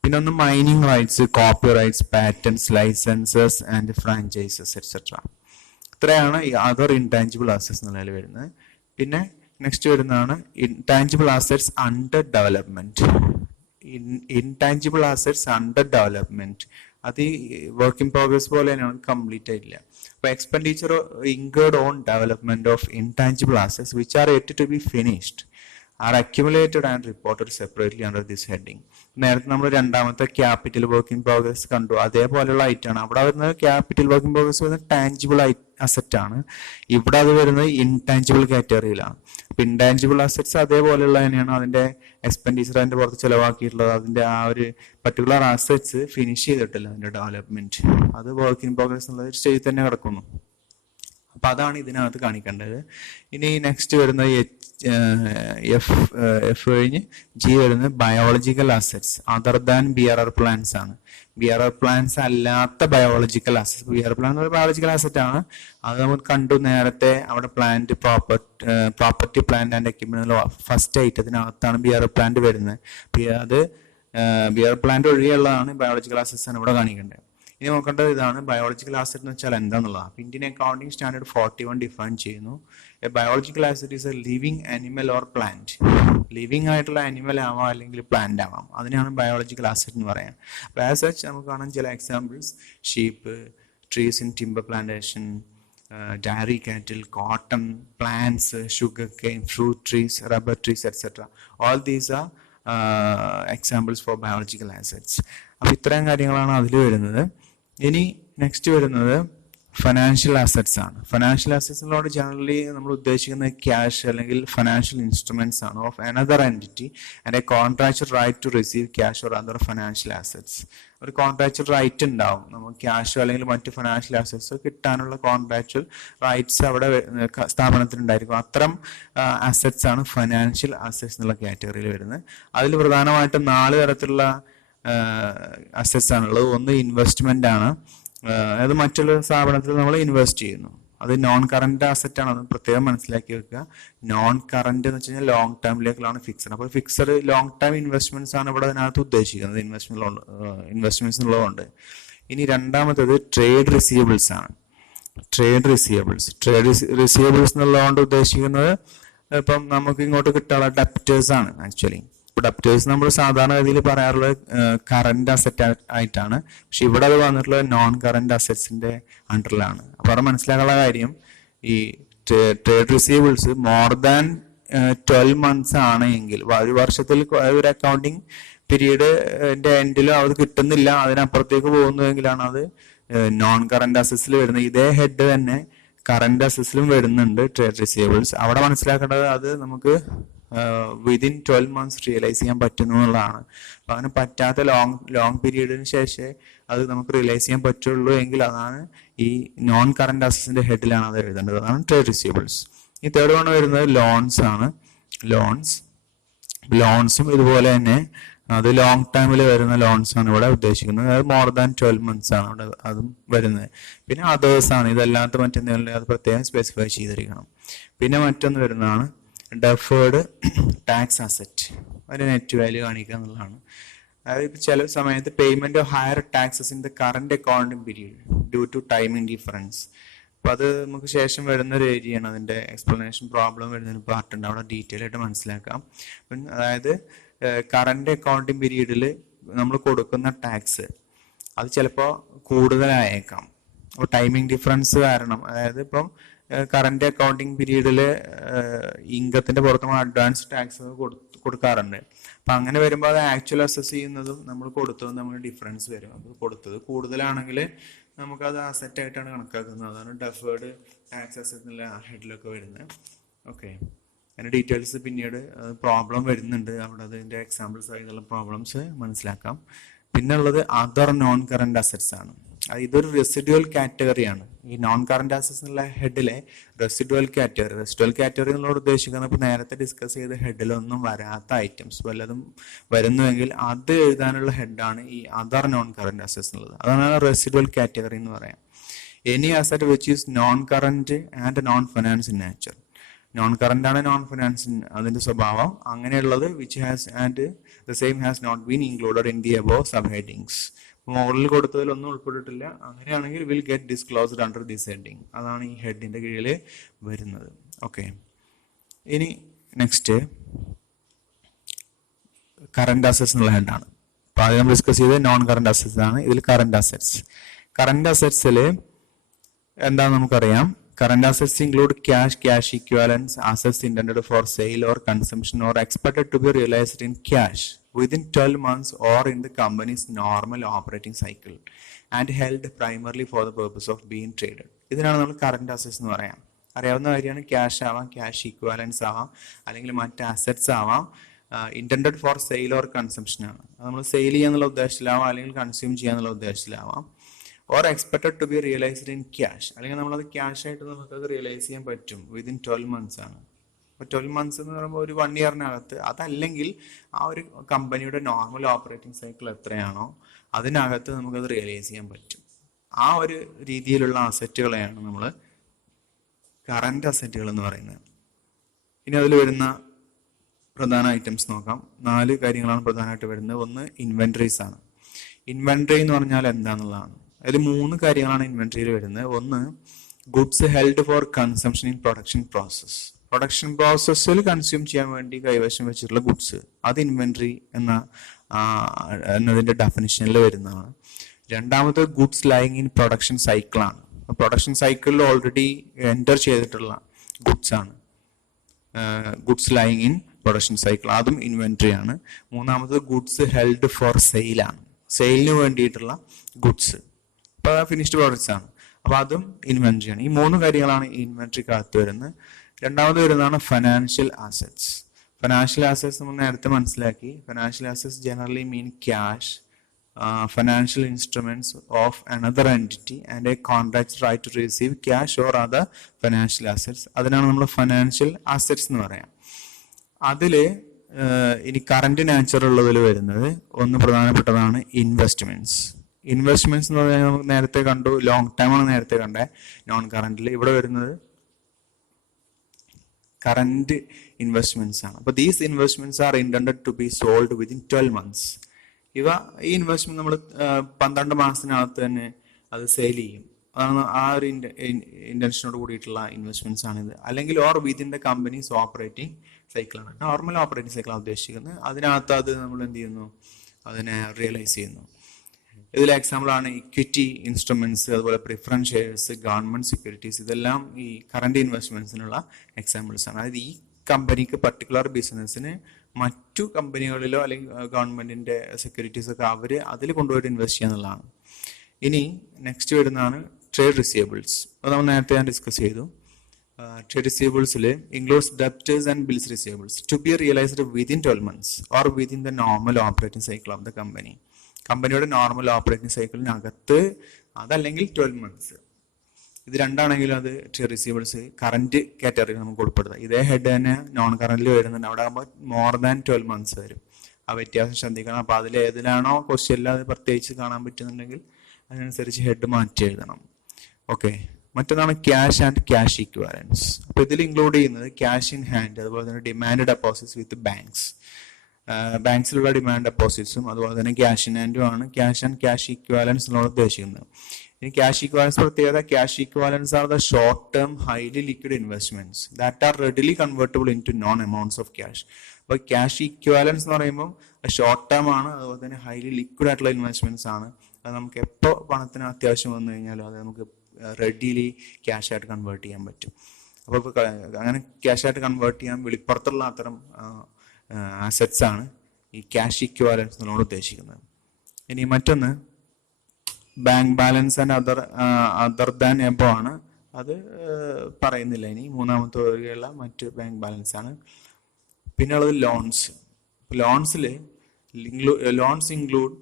പിന്നെ ഒന്ന് mining rights, copy rights, patents, licences and ഫ്രാഞ്ചൈസസ് etcetera. ഇത്രയാണ് ഈ അതർ ഇൻടാഞ്ചിബിൾ അസറ്റ്സ് എന്നുള്ളതിൽ വരുന്നത്. പിന്നെ നെക്സ്റ്റ് വരുന്നതാണ് intangible assets under development. Intangible assets under development അത് ഈ വർക്ക് ഇൻ പ്രോഗ്രസ് പോലെ തന്നെയാണ്, കംപ്ലീറ്റ് ആയിട്ടില്ല. അപ്പൊ expenditure incurred on development of intangible assets which are yet to be finished are accumulated and reported separately under this heading. നേരത്തെ നമ്മൾ രണ്ടാമത്തെ capital work in progress കണ്ടു, അതേപോലെയുള്ള ഐറ്റം ആണ്. അവിടെ വരുന്നത് ക്യാപിറ്റൽ വർക്ക് ഇൻ പ്രോഗ്രസ് വരുന്നത് ടാഞ്ചിബിൾ അസറ്റ് ആണ്. ഇവിടെ അത് വരുന്നത് ഇൻടാഞ്ചിബിൾ കാറ്റഗറിയിലാണ്. അപ്പൊ ഇൻടാഞ്ചിബിൾ അസറ്റ്സ് അതേപോലെയുള്ള തന്നെയാണ്. അതിന്റെ എക്സ്പെൻഡിച്ചർ അതിന്റെ പുറത്ത് ചെലവാക്കിയിട്ടുള്ളത്, അതിന്റെ ആ ഒരു പർട്ടിക്കുലർ അസറ്റ്സ് ഫിനിഷ് ചെയ്തിട്ടില്ല അതിന്റെ ഡെവലപ്മെന്റ്, അത് വർക്ക് ഇൻ പ്രോഗ്രസ് എന്നുള്ള സ്റ്റേജിൽ തന്നെ കിടക്കുന്നു. അപ്പൊ അതാണ് ഇതിനകത്ത് കാണിക്കേണ്ടത്. ഇനി നെക്സ്റ്റ് വരുന്ന എഫ് കഴിഞ്ഞ് ജി വരുന്നത് biological assets other than bearer plants ആണ്. ബിയറർ പ്ലാന്റ്സ് അല്ലാത്ത ബയോളജിക്കൽ അസറ്റ്സ്. ബിയറർ പ്ലാന്റ് ഒരു ബയോളജിക്കൽ അസറ്റ് ആണ്. അത് നമുക്ക് കണ്ടു നേരത്തെ. അവിടെ plant property plant and equipment first ഐറ്റത്തിനകത്താണ് ബിയറർ പ്ലാന്റ് വരുന്നത്. അത് ബിയറർ പ്ലാന്റ് ഒഴികെയുള്ളതാണ് ബയോളജിക്കൽ അസറ്റ്സ് ആണ് ഇവിടെ കാണിക്കേണ്ടത്. ഇനി നോക്കേണ്ടത് ഇതാണ്, ബയോളജിക്കൽ ആസെറ്റ് എന്ന് വെച്ചാൽ എന്താണെന്നുള്ളത്. അപ്പോൾ ഇന്ത്യൻ അക്കൗണ്ടിംഗ് സ്റ്റാൻഡേർഡ് 41 ഡിഫൈൻ ചെയ്യുന്നു, A biological asset is A living animal or plant. Living ആയിട്ടുള്ള ആനിമൽ ആവാം അല്ലെങ്കിൽ പ്ലാന്റ് ആവാം, അതിനാണ് ബയോളജിക്കൽ ആസെറ്റ് എന്ന് പറയാം. അപ്പോൾ ആസ് സച്ച് നമുക്ക് കാണാൻ ചില examples: sheep, trees in timber plantation, dairy cattle, cotton, plants, sugar cane, fruit trees, rubber trees, etc. All these are examples for biological assets. അപ്പോൾ ഇത്രയും കാര്യങ്ങളാണ് അതിൽ വരുന്നത്. ഇനി നെക്സ്റ്റ് വരുന്നത് ഫിനാൻഷ്യൽ അസറ്റ്സ് ആണ്. ഫിനാൻഷ്യൽ അസറ്റ്സിനോട് ജനറലി നമ്മൾ ഉദ്ദേശിക്കുന്നത് ക്യാഷ് അല്ലെങ്കിൽ ഫിനാൻഷ്യൽ ഇൻസ്ട്രുമെന്റ്സ് ആണ് of another entity and a contractual right to receive cash or other financial assets. ഒരു കോൺട്രാക്ച്വൽ റൈറ്റ് ഉണ്ടാവും, നമുക്ക് ക്യാഷോ അല്ലെങ്കിൽ മറ്റ് ഫിനാൻഷ്യൽ അസറ്റ്സോ കിട്ടാനുള്ള കോൺട്രാക്ച്വൽ റൈറ്റ്സ് അവിടെ സ്ഥാപനത്തിനുണ്ടായിരിക്കും. അത്തരം അസറ്റ്സ് ആണ് ഫിനാൻഷ്യൽ അസറ്റ്സ് എന്നുള്ള കാറ്റഗറിയിൽ വരുന്നത്. അതിൽ പ്രധാനമായിട്ടും 4 തരത്തിലുള്ള അസറ്റ്സ് ആണുള്ളത്. ഒന്ന് ഇൻവെസ്റ്റ്മെന്റ് ആണ്, അതായത് മറ്റുള്ള സ്ഥാപനത്തിൽ നമ്മൾ ഇൻവെസ്റ്റ് ചെയ്യുന്നു. അത് നോൺ കറന്റ് അസറ്റ് ആണ്, അത് പ്രത്യേകം മനസ്സിലാക്കി വെക്കുക. നോൺ കറന്റ് എന്ന് വെച്ച് കഴിഞ്ഞാൽ ലോങ് ടൈമിലേക്കുള്ളതാണ് ഫിക്സഡ്. അപ്പോൾ ഫിക്സഡ് ലോങ് ടൈം ഇൻവെസ്റ്റ്മെന്റ്സ് ആണ് ഇവിടെ അതിനകത്ത് ഉദ്ദേശിക്കുന്നത്, ഇൻവെസ്റ്റ്മെന്റ്സ് ഉള്ളതുകൊണ്ട്. ഇനി രണ്ടാമത്തേത് ട്രേഡ് റിസീവബിൾസ് ആണ്. ട്രേഡ് റിസീവബിൾസ് എന്നുള്ളതുകൊണ്ട് ഉദ്ദേശിക്കുന്നത് ഇപ്പം നമുക്ക് ഇങ്ങോട്ട് കിട്ടാനുള്ള ഡെപ്റ്റേഴ്സ് ആണ്. ആക്ച്വലി ഡെപ്റ്റേഴ്സ് നമ്മൾ സാധാരണ ഗതിയിൽ പറയാറുള്ളത് കറന്റ് അസറ്റ് ആയിട്ടാണ്, പക്ഷെ ഇവിടെ അത് വന്നിട്ടുള്ളത് നോൺ കറന്റ് അസറ്റ്സിന്റെ അണ്ടറിലാണ്. അപ്പോൾ അത് മനസ്സിലാക്കാനുള്ള കാര്യം, ഈ trade receivables more than 12 months ആണെങ്കിൽ, ഒരു വർഷത്തിൽ ഒരു അക്കൗണ്ടിങ് പീരീഡിന്റെ എൻഡിലും അത് കിട്ടുന്നില്ല, അതിനപ്പുറത്തേക്ക് പോകുന്നുവെങ്കിലാണ് അത് നോൺ കറന്റ് അസറ്റ്സിൽ വരുന്നത്. ഇതേ ഹെഡ് തന്നെ കറന്റ് അസറ്റ്സിലും വരുന്നുണ്ട്, ട്രേഡ് റിസീവബിൾസ്. അവിടെ മനസ്സിലാക്കേണ്ടത് അത് നമുക്ക് വിതിൻ 12 മന്ത്സ് റിയലൈസ് ചെയ്യാൻ പറ്റുന്നു എന്നുള്ളതാണ്. അപ്പം അങ്ങനെ പറ്റാത്ത ലോങ് പീരീഡിന് ശേഷമേ അത് നമുക്ക് റിയലൈസ് ചെയ്യാൻ പറ്റുള്ളൂ എങ്കിൽ അതാണ് ഈ നോൺ കറന്റ് അസറ്റ്സിന്റെ ഹെഡിലാണ് അത് എഴുതേണ്ടത്, അതാണ് ട്രേഡ് റിസീവബിൾസ്. ഈ തേർഡ് വൺ വരുന്നത് ലോൺസ് ആണ്. ലോൺസും ഇതുപോലെ തന്നെ അത് ലോങ് ടൈമിൽ വരുന്ന ലോൺസ് ആണ് ഇവിടെ ഉദ്ദേശിക്കുന്നത്. അത് മോർ ദാൻ 12 മന്ത്സ് ആണ് അവിടെ അതും വരുന്നത്. പിന്നെ അതേഴ്സ് ആണ്, ഇതല്ലാത്ത മറ്റെന്തെങ്കിലും അത് പ്രത്യേകം സ്പെസിഫൈ ചെയ്തിരിക്കണം. പിന്നെ മറ്റൊന്ന് വരുന്നതാണ് ഡെഫേർഡ് ടാക്സ് അസറ്റ്. അതിന്റെ നെറ്റ് വാല്യൂ കാണിക്കുക എന്നുള്ളതാണ്. അതായത് ചില സമയത്ത് payment of higher taxes in the current accounting period due to timing difference. അപ്പൊ അത് നമുക്ക് ശേഷം വരുന്ന ഒരു ഏരിയയാണ്, അതിന്റെ എക്സ്പ്ലനേഷൻ പ്രോബ്ലം വരുന്നൊരു പാർട്ട് ഉണ്ട്, അവിടെ ഡീറ്റെയിൽ ആയിട്ട് മനസ്സിലാക്കാം. അതായത് കറന്റ് അക്കൗണ്ടിംഗ് പീരീഡിൽ നമ്മൾ കൊടുക്കുന്ന ടാക്സ് അത് ചിലപ്പോൾ കൂടുതലായേക്കാം. അപ്പോൾ ടൈമിംഗ് ഡിഫറൻസ് കാരണം, അതായത് ഇപ്പം കറന്റ് അക്കൗണ്ടിങ് പീരീഡിൽ ഇൻകത്തിന്റെ പുറത്ത് നമ്മൾ അഡ്വാൻസ് ടാക്സ് കൊടുക്കാറുണ്ട്. അപ്പം അങ്ങനെ വരുമ്പോൾ അത് ആക്ച്വൽ അസസ് ചെയ്യുന്നതും നമ്മൾ കൊടുത്തതും നമ്മൾ ഡിഫറൻസ് വരും. അപ്പോൾ കൊടുത്തത് കൂടുതലാണെങ്കിൽ നമുക്കത് അസറ്റ് ആയിട്ടാണ് കണക്കാക്കുന്നത്. അതാണ് ഡെഫേർഡ് ടാക്സ് അസറ്റ് എന്നുള്ള ഹെഡിലൊക്കെ വരുന്നത്. ഓക്കെ, അതിന്റെ ഡീറ്റെയിൽസ് പിന്നീട് പ്രോബ്ലം വരുന്നുണ്ട്, അവിടെ അതിന്റെ എക്സാമ്പിൾസ് ആയിട്ടുള്ള പ്രോബ്ലംസ് മനസ്സിലാക്കാം. പിന്നെ ഉള്ളത് അതർ നോൺ കറന്റ് അസറ്റ്സ് ആണ്. ഇതൊരു റെസിഡ്യുവൽ കാറ്റഗറിയാണ്. ഈ നോൺ കറന്റ് അസറ്റ്സ് എന്നുള്ള ഹെഡിലെ റെസിഡ്യുവൽ കാറ്റഗറി എന്നുള്ളത് ഉദ്ദേശിക്കുന്നത് ഇപ്പോൾ നേരത്തെ ഡിസ്കസ് ചെയ്ത ഹെഡിലൊന്നും വരാത്ത ഐറ്റംസ് വല്ലതും വരുന്നുവെങ്കിൽ അത് എഴുതാനുള്ള ഹെഡാണ് ഈ അതർ നോൺ കറന്റ് അസറ്റ്സ് എന്നുള്ളത്. അതാണ് റെസിഡ്യുവൽ കാറ്റഗറി എന്ന് പറയാം. Any asset which is non current and non finance in nature. Non current ആണ് നോൺ ഫിനാൻസ് അതിന്റെ സ്വഭാവം. അങ്ങനെയുള്ളത് which has and the same has not been included in the above sub headings. മോഡലിൽ കൊടുത്തതിലൊന്നും ഉൾപ്പെട്ടിട്ടില്ല. അങ്ങനെയാണെങ്കിൽ will get disclosed under this heading. അതാണ് ഈ ഹെഡിന്റെ കീഴിൽ വരുന്നത്. ഓക്കെ, ഇനി നെക്സ്റ്റ് കറന്റ് അസറ്റ്സ് എന്നുള്ള ഹെഡാണ്. അപ്പൊ ആദ്യം നമ്മൾ ഡിസ്കസ് ചെയ്ത് നോൺ കറന്റ് അസറ്റ്സ് ആണ്. ഇതിൽ കറന്റ് അസറ്റ്സിൽ എന്താണെന്ന് നമുക്കറിയാം. Current assets include cash equivalents, assets intended for sale or consumption or expected to be realized in cash within 12 months or in the company's normal operating cycle and held primarily for the purpose of being traded. ഇതിനാണ് നമ്മൾ current assets എന്ന് പറയാം. അറിയാവുന്ന കാര്യമാണ്, cash ആവാം, cash equivalence ആവാം, അല്ലെങ്കിൽ മറ്റ് അസറ്റ്സ് ആവാം. Intended for sale or consumption ആണ്. നമ്മൾ സെയിൽ ചെയ്യാന്നുള്ള ഉദ്ദേശത്തിലാവാം, അല്ലെങ്കിൽ കൺസ്യൂം ചെയ്യാന്നുള്ള ഉദ്ദേശത്തിലാവാം. Or expected to be realised in cash, അല്ലെങ്കിൽ നമ്മളത് ക്യാഷ് ആയിട്ട് നമുക്കത് റിയലൈസ് ചെയ്യാൻ പറ്റും വിതിൻ 12 മന്ത്സ് ആണ്. അപ്പോൾ 12 മന്ത്സ് എന്ന് പറയുമ്പോൾ ഒരു 1 ഇയറിനകത്ത്, അതല്ലെങ്കിൽ ആ ഒരു കമ്പനിയുടെ നോർമൽ ഓപ്പറേറ്റിംഗ് സൈക്കിൾ എത്രയാണോ അതിനകത്ത് നമുക്കത് റിയലൈസ് ചെയ്യാൻ പറ്റും. ആ ഒരു രീതിയിലുള്ള അസറ്റുകളെയാണ് നമ്മൾ കറന്റ് അസറ്റുകൾ എന്ന് പറയുന്നത്. ഇനി അതിൽ വരുന്ന പ്രധാന ഐറ്റംസ് നോക്കാം. 4 കാര്യങ്ങളാണ് പ്രധാനമായിട്ട് വരുന്നത്. ഒന്ന് ഇൻവെന്ററീസ് ആണ്. ഇൻവെന്ററി എന്ന് പറഞ്ഞാൽ എന്താണെന്നുള്ളതാണ്. അതിൽ 3 കാര്യങ്ങളാണ് ഇൻവെന്ററിയിൽ വരുന്നത്. ഒന്ന്, goods held for consumption in production process. Production പ്രോസസ്സിൽ കൺസ്യൂം ചെയ്യാൻ വേണ്ടി കൈവശം വെച്ചിട്ടുള്ള ഗുഡ്സ്, അത് ഇൻവെന്ററി എന്നതിന്റെ ഡെഫിനിഷനിൽ വരുന്നതാണ്. രണ്ടാമത്, ഗുഡ്സ് ലൈങ് ഇൻ പ്രൊഡക്ഷൻ സൈക്കിളാണ്. പ്രൊഡക്ഷൻ സൈക്കിളിൽ ഓൾറെഡി എൻ്റർ ചെയ്തിട്ടുള്ള ഗുഡ്സ് ആണ് goods lying in production cycle, അതും ഇൻവെന്ററി ആണ്. മൂന്നാമത്, ഗുഡ്സ് ഹെൽഡ് ഫോർ സെയിലാണ്. സെയിലിന് വേണ്ടിയിട്ടുള്ള ഗുഡ്സ്, ഇപ്പോൾ ഫിനിഷ്ഡ് പ്രോഡക്ട്സ് ആണ്, അപ്പോൾ അതും ഇൻവെന്ററി ആണ്. ഈ 3 കാര്യങ്ങളാണ് ഇൻവെന്ററിക്കകത്ത് വരുന്നത്. രണ്ടാമത് വരുന്നതാണ് ഫിനാൻഷ്യൽ ആസറ്റ്സ്. ഫിനാൻഷ്യൽ ആസറ്റ്സ് നമ്മൾ നേരത്തെ മനസ്സിലാക്കി. Financial assets generally mean cash, financial instruments of another entity and a contract's right to receive cash or other financial assets. അതിനാണ് നമ്മൾ ഫിനാൻഷ്യൽ ആസറ്റ്സ് എന്ന് പറയാം. അതിൽ ഇനി കറന്റ് നാച്ചർ ഉള്ളതിൽ വരുന്നത് ഒന്ന് പ്രധാനപ്പെട്ടതാണ് ഇൻവെസ്റ്റ്മെന്റ്സ്. ഇൻവെസ്റ്റ്മെന്റ്സ് എന്ന് പറഞ്ഞാൽ നമുക്ക് നേരത്തെ കണ്ടു, ലോങ് ടൈം ആണ് നേരത്തെ കണ്ടത്. നോൺ കറന്റിൽ ഇവിടെ വരുന്നത് കറന്റ് ഇൻവെസ്റ്റ്മെന്റ്സ് ആണ്. അപ്പോൾ these investments are intended to be sold within 12 months. ഈ ഇൻവെസ്റ്റ്മെന്റ് നമ്മൾ 12 മാസത്തിനകത്ത് തന്നെ അത് സെയിൽ ചെയ്യും. അതാണ് ആ ഒരു ഇന്റൻഷനോട് കൂടിയിട്ടുള്ള ഇൻവെസ്റ്റ്മെന്റ്സ് ആണിത്. അല്ലെങ്കിൽ or within the companies operating സൈക്കിളാണ്. നോർമൽ ഓപ്പറേറ്റിംഗ് സൈക്കിളാണ് ഉദ്ദേശിക്കുന്നത്. അതിനകത്ത് അത് നമ്മൾ എന്ത് ചെയ്യുന്നു, അതിനെ റിയലൈസ് ചെയ്യുന്നു. ഇതിലെ എക്സാമ്പിളാണ് ഇക്വിറ്റി ഇൻസ്ട്രുമെന്റ്സ്, അതുപോലെ പ്രിഫറൻസ് ഷെയർസ്, ഗവൺമെന്റ് സെക്യൂരിറ്റീസ്. ഇതെല്ലാം ഈ കറന്റ് ഇൻവെസ്റ്റ്മെന്റ്സിനുള്ള എക്സാമ്പിൾസ് ആണ്. അതായത് ഈ കമ്പനിക്ക് പർട്ടിക്കുലർ ബിസിനസ്സിന് മറ്റു കമ്പനികളിലോ അല്ലെങ്കിൽ ഗവൺമെന്റിന്റെ സെക്യൂരിറ്റീസ് ഒക്കെ അവർ അതിൽ കൊണ്ടുപോയിട്ട് ഇൻവെസ്റ്റ് ചെയ്യാന്നുള്ളതാണ്. ഇനി നെക്സ്റ്റ് വരുന്നതാണ് ട്രേഡ് റിസീവബിൾസ്. അത് നമ്മൾ നേരത്തെ ഞാൻ ഡിസ്കസ് ചെയ്തു. ട്രേഡ് റിസീവബിൾസിൽ includes debtors and bills receivables to be realised within 12 months or within the normal operating cycle of the company. കമ്പനിയുടെ നോർമൽ ഓപ്പറേറ്റിംഗ് സൈക്കിളിനകത്ത്, അതല്ലെങ്കിൽ 12 months. ഇത് രണ്ടാണെങ്കിലും അത് ട്രേഡ് റിസീവബിൾസ് കറന്റ് കാറ്റഗറിയിൽ നമുക്ക് ഉൾപ്പെടുത്താം. ഇതേ ഹെഡ് തന്നെ നോൺ കറന്റിൽ വരുന്നുണ്ട്. അവിടെ ആകുമ്പോൾ മോർ ദാൻ 12 months വരും. ആ വ്യത്യാസം ശ്രദ്ധിക്കണം. അപ്പോൾ അതിൽ ഏതിലാണോ ക്വസ്റ്റ്യനിൽ അത് പ്രത്യേകിച്ച് കാണാൻ പറ്റുന്നുണ്ടെങ്കിൽ അതിനനുസരിച്ച് ഹെഡ് മാറ്റി എഴുതണം. ഓക്കെ. മറ്റൊന്നാണ് ക്യാഷ് ആൻഡ് ക്യാഷ് ഇക്വാലൻസ്. അപ്പോൾ ഇതിൽ ഇൻക്ലൂഡ് ചെയ്യുന്നത് ക്യാഷ് ഇൻ ഹാൻഡ്, അതുപോലെ തന്നെ ഡിമാൻഡ് ഡെപ്പോസിറ്റ്സ് വിത്ത് ബാങ്ക്സ്. ബാങ്ക്സിലുള്ള ഡിമാൻഡ് ഡെപ്പോസിറ്റ്സും അതുപോലെ തന്നെ ക്യാഷ് ഇൻ ഹാൻഡും ആണ് ക്യാഷ് ആൻഡ് ക്യാഷ് ഇക്വാലൻസ് എന്നുള്ള ഉദ്ദേശിക്കുന്നത്. ഇനി ക്യാഷ് ഇക്വാലൻസ് പ്രത്യേകത, cash equivalents are the short term highly liquid investments that are readily convertible in to known amounts of cash. അപ്പോൾ ക്യാഷ് ഇക്വാലൻസ് എന്ന് പറയുമ്പോൾ ഷോർട്ട് ടേം ആണ്, അതുപോലെ തന്നെ ഹൈലി ലിക്വിഡ് ആയിട്ടുള്ള ഇൻവെസ്റ്റ്മെന്റ്സ് ആണ്. അത് നമുക്ക് എപ്പോൾ പണത്തിന് അത്യാവശ്യം വന്നു കഴിഞ്ഞാലും അത് നമുക്ക് റെഡിലി ക്യാഷ് ആയിട്ട് കൺവേർട്ട് ചെയ്യാൻ പറ്റും. അപ്പോൾ അങ്ങനെ ക്യാഷ് ആയിട്ട് കൺവേർട്ട് ചെയ്യാൻ വെളിപ്പുറത്തുള്ള അത്തരം അസറ്റ്സ് ആണ് ഈ ക്യാഷ് ഇക്വാലൻസ് എന്നോട് ഉദ്ദേശിക്കുന്നത്. ഇനി മറ്റൊന്ന് bank balance and other than above ആണ്. അത് പറയുന്നില്ല. ഇനി മൂന്നാമത്തെ വരെയുള്ള മറ്റ് ബാങ്ക് ബാലൻസ് ആണ്. പിന്നെ ഉള്ളത് ലോൺസ്. ലോൺസിൽ loans include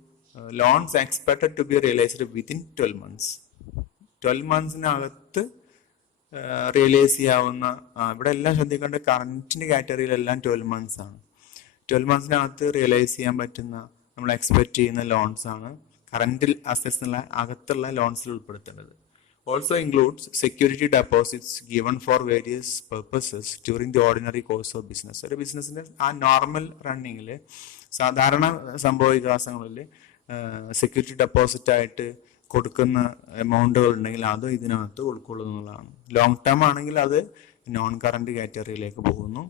loans expected to be realised within 12 months. 12 monthsനകത്ത് റിയലൈസ് ചെയ്യാവുന്ന, ഇവിടെ എല്ലാം ശ്രദ്ധിക്കേണ്ട കറന്റിന്റെ കാറ്റഗറിയിലെല്ലാം 12 months ആണ്. 12 monthsനകത്ത് റിയലൈസ് ചെയ്യാൻ പറ്റുന്ന നമ്മൾ എക്സ്പെക്ട് ചെയ്യുന്ന ലോൺസ് ആണ് കറന്റ് അസറ്റ്സ് അകത്തുള്ള ലോൺസിൽ ഉൾപ്പെടുത്തേണ്ടത്. Also includes security deposits given for various purposes during the ordinary course of business. ഒരു ബിസിനസിന്റെ ആ നോർമൽ റണ്ണിങ്ങിൽ സാധാരണ സംഭവ വികാസങ്ങളിൽ സെക്യൂരിറ്റി ഡെപ്പോസിറ്റ് ആയിട്ട് കൊടുക്കുന്ന എമൗണ്ടുകൾ ഉണ്ടെങ്കിൽ അത് ഇതിനകത്ത് ഉൾക്കൊള്ളുന്നതാണ്. ലോങ് ടേം ആണെങ്കിൽ അത് നോൺ കറന്റ് കാറ്റഗറിയിലേക്ക് പോകുന്നു.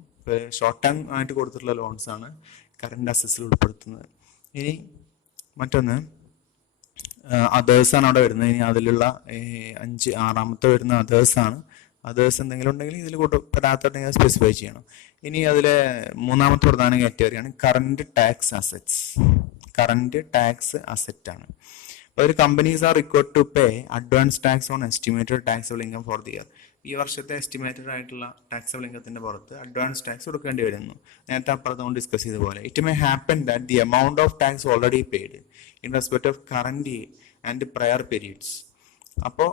ഷോർട്ട് ടേം ആയിട്ട് കൊടുത്തിട്ടുള്ള ലോൺസ് ആണ് കറന്റ് അസറ്റ്സിൽ ഉൾപ്പെടുത്തുന്നത്. ഇനി മറ്റൊന്ന് അതേഴ്സ് ആണ് അവിടെ വരുന്നത്. ഇനി അതിലുള്ള 6ാമത്തെ വരുന്ന അതേഴ്സ് ആണ്. അതേഴ്സ് എന്തെങ്കിലും ഉണ്ടെങ്കിൽ ഇതിൽ പെടാത്തുണ്ടെങ്കിൽ സ്പെസിഫൈ ചെയ്യണം. ഇനി അതിലെ 3ാമത്തെ പ്രധാന കാറ്റഗറിയാണ് current tax assets. Current tax asset ആണ്. അപ്പോൾ ഒരു companies are required to pay advance tax on estimated taxable income for the year. ഈ വർഷത്തെ എസ്റ്റിമേറ്റഡ് ആയിട്ടുള്ള ടാക്സബിൾ ഇൻകത്തിന്റെ പുറത്ത് അഡ്വാൻസ് ടാക്സ് കൊടുക്കേണ്ടി വരുന്നു. നേരത്തെ അപ്പുറത്ത് നമ്മൾ ഡിസ്കസ് ചെയ്ത പോലെ it may happen that the amount of tax already paid in respect of current and prior periods. അപ്പോൾ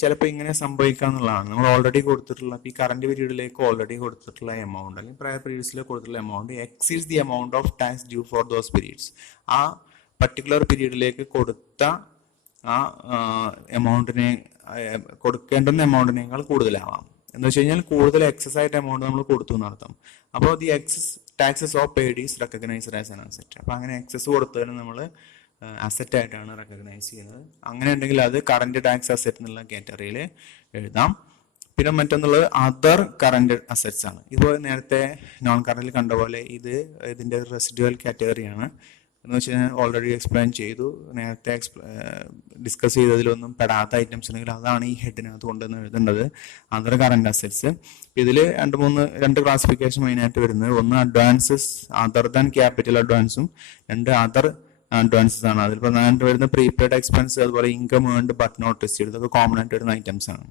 ചിലപ്പോൾ ഇങ്ങനെ സംഭവിക്കാന്നുള്ളതാണ്. നമ്മൾ ഓൾറെഡി കൊടുത്തിട്ടുള്ള ഈ കറന്റ് പീരീഡിലേക്ക് ഓൾറെഡി കൊടുത്തിട്ടുള്ള എമൗണ്ട് അല്ലെങ്കിൽ പ്രയർ പീരീഡ്സിലേക്ക് കൊടുത്തിട്ടുള്ള amount exceeds the amount of tax due for those periods. ആ പർട്ടിക്കുലർ പീരീഡിലേക്ക് കൊടുത്ത ആ എമൗണ്ടിനെ കൊടുക്കേണ്ടുന്ന എമൗണ്ടിനേക്കാൾ കൂടുതലാവാം. എന്ന് വെച്ച് കഴിഞ്ഞാൽ കൂടുതൽ എക്സസ് ആയിട്ട് എമൗണ്ട് നമ്മൾ കൊടുത്തു എന്നർത്ഥം. അപ്പോൾ the excess taxes of paid is recognised as an asset. അപ്പോൾ അങ്ങനെ എക്സസ് കൊടുത്തതിന് നമ്മൾ അസറ്റ് ആയിട്ടാണ് റെക്കഗ്നൈസ് ചെയ്യുന്നത്. അങ്ങനെ ഉണ്ടെങ്കിൽ അത് കറന്റ് ടാക്സ് അസറ്റ് എന്നുള്ള കാറ്റഗറിയിൽ എഴുതാം. പിന്നെ മറ്റൊന്നുള്ളത് അതർ കറന്റ് അസറ്റ്സ് ആണ്. ഇപ്പോൾ നേരത്തെ നോൺ കറന്റിൽ കണ്ട പോലെ ഇതിൻ്റെ റെസിഡ്യുവൽ കാറ്റഗറിയാണ് എന്ന് വെച്ച് കഴിഞ്ഞാൽ ഓൾറെഡി എക്സ്പ്ലെയിൻ ചെയ്തു. നേരത്തെ ഡിസ്കസ് ചെയ്തതിലൊന്നും പെടാത്ത ഐറ്റംസ് ഉണ്ടെങ്കിൽ അതാണ് ഈ ഹെഡിനകത്ത് കൊണ്ടുവന്ന് എഴുതേണ്ടത്, അതർ കറന്റ് അസറ്റ്സ്. ഇതിൽ രണ്ട് ക്ലാസിഫിക്കേഷൻ മെയിനായിട്ട് വരുന്നത്, ഒന്ന് അഡ്വാൻസസ് അതർ ദാൻ ക്യാപിറ്റൽ അഡ്വാൻസും, രണ്ട് അതർ അഡ്വാൻസസ് ആണ്. അതിൽ പ്രധാനമായിട്ട് വരുന്ന പ്രീപെയ്ഡ് എക്സ്പെൻസ്, അതുപോലെ income earned but not received, ഇതൊക്കെ കോമൺ ആയിട്ട് വരുന്ന ഐറ്റംസ് ആണ്.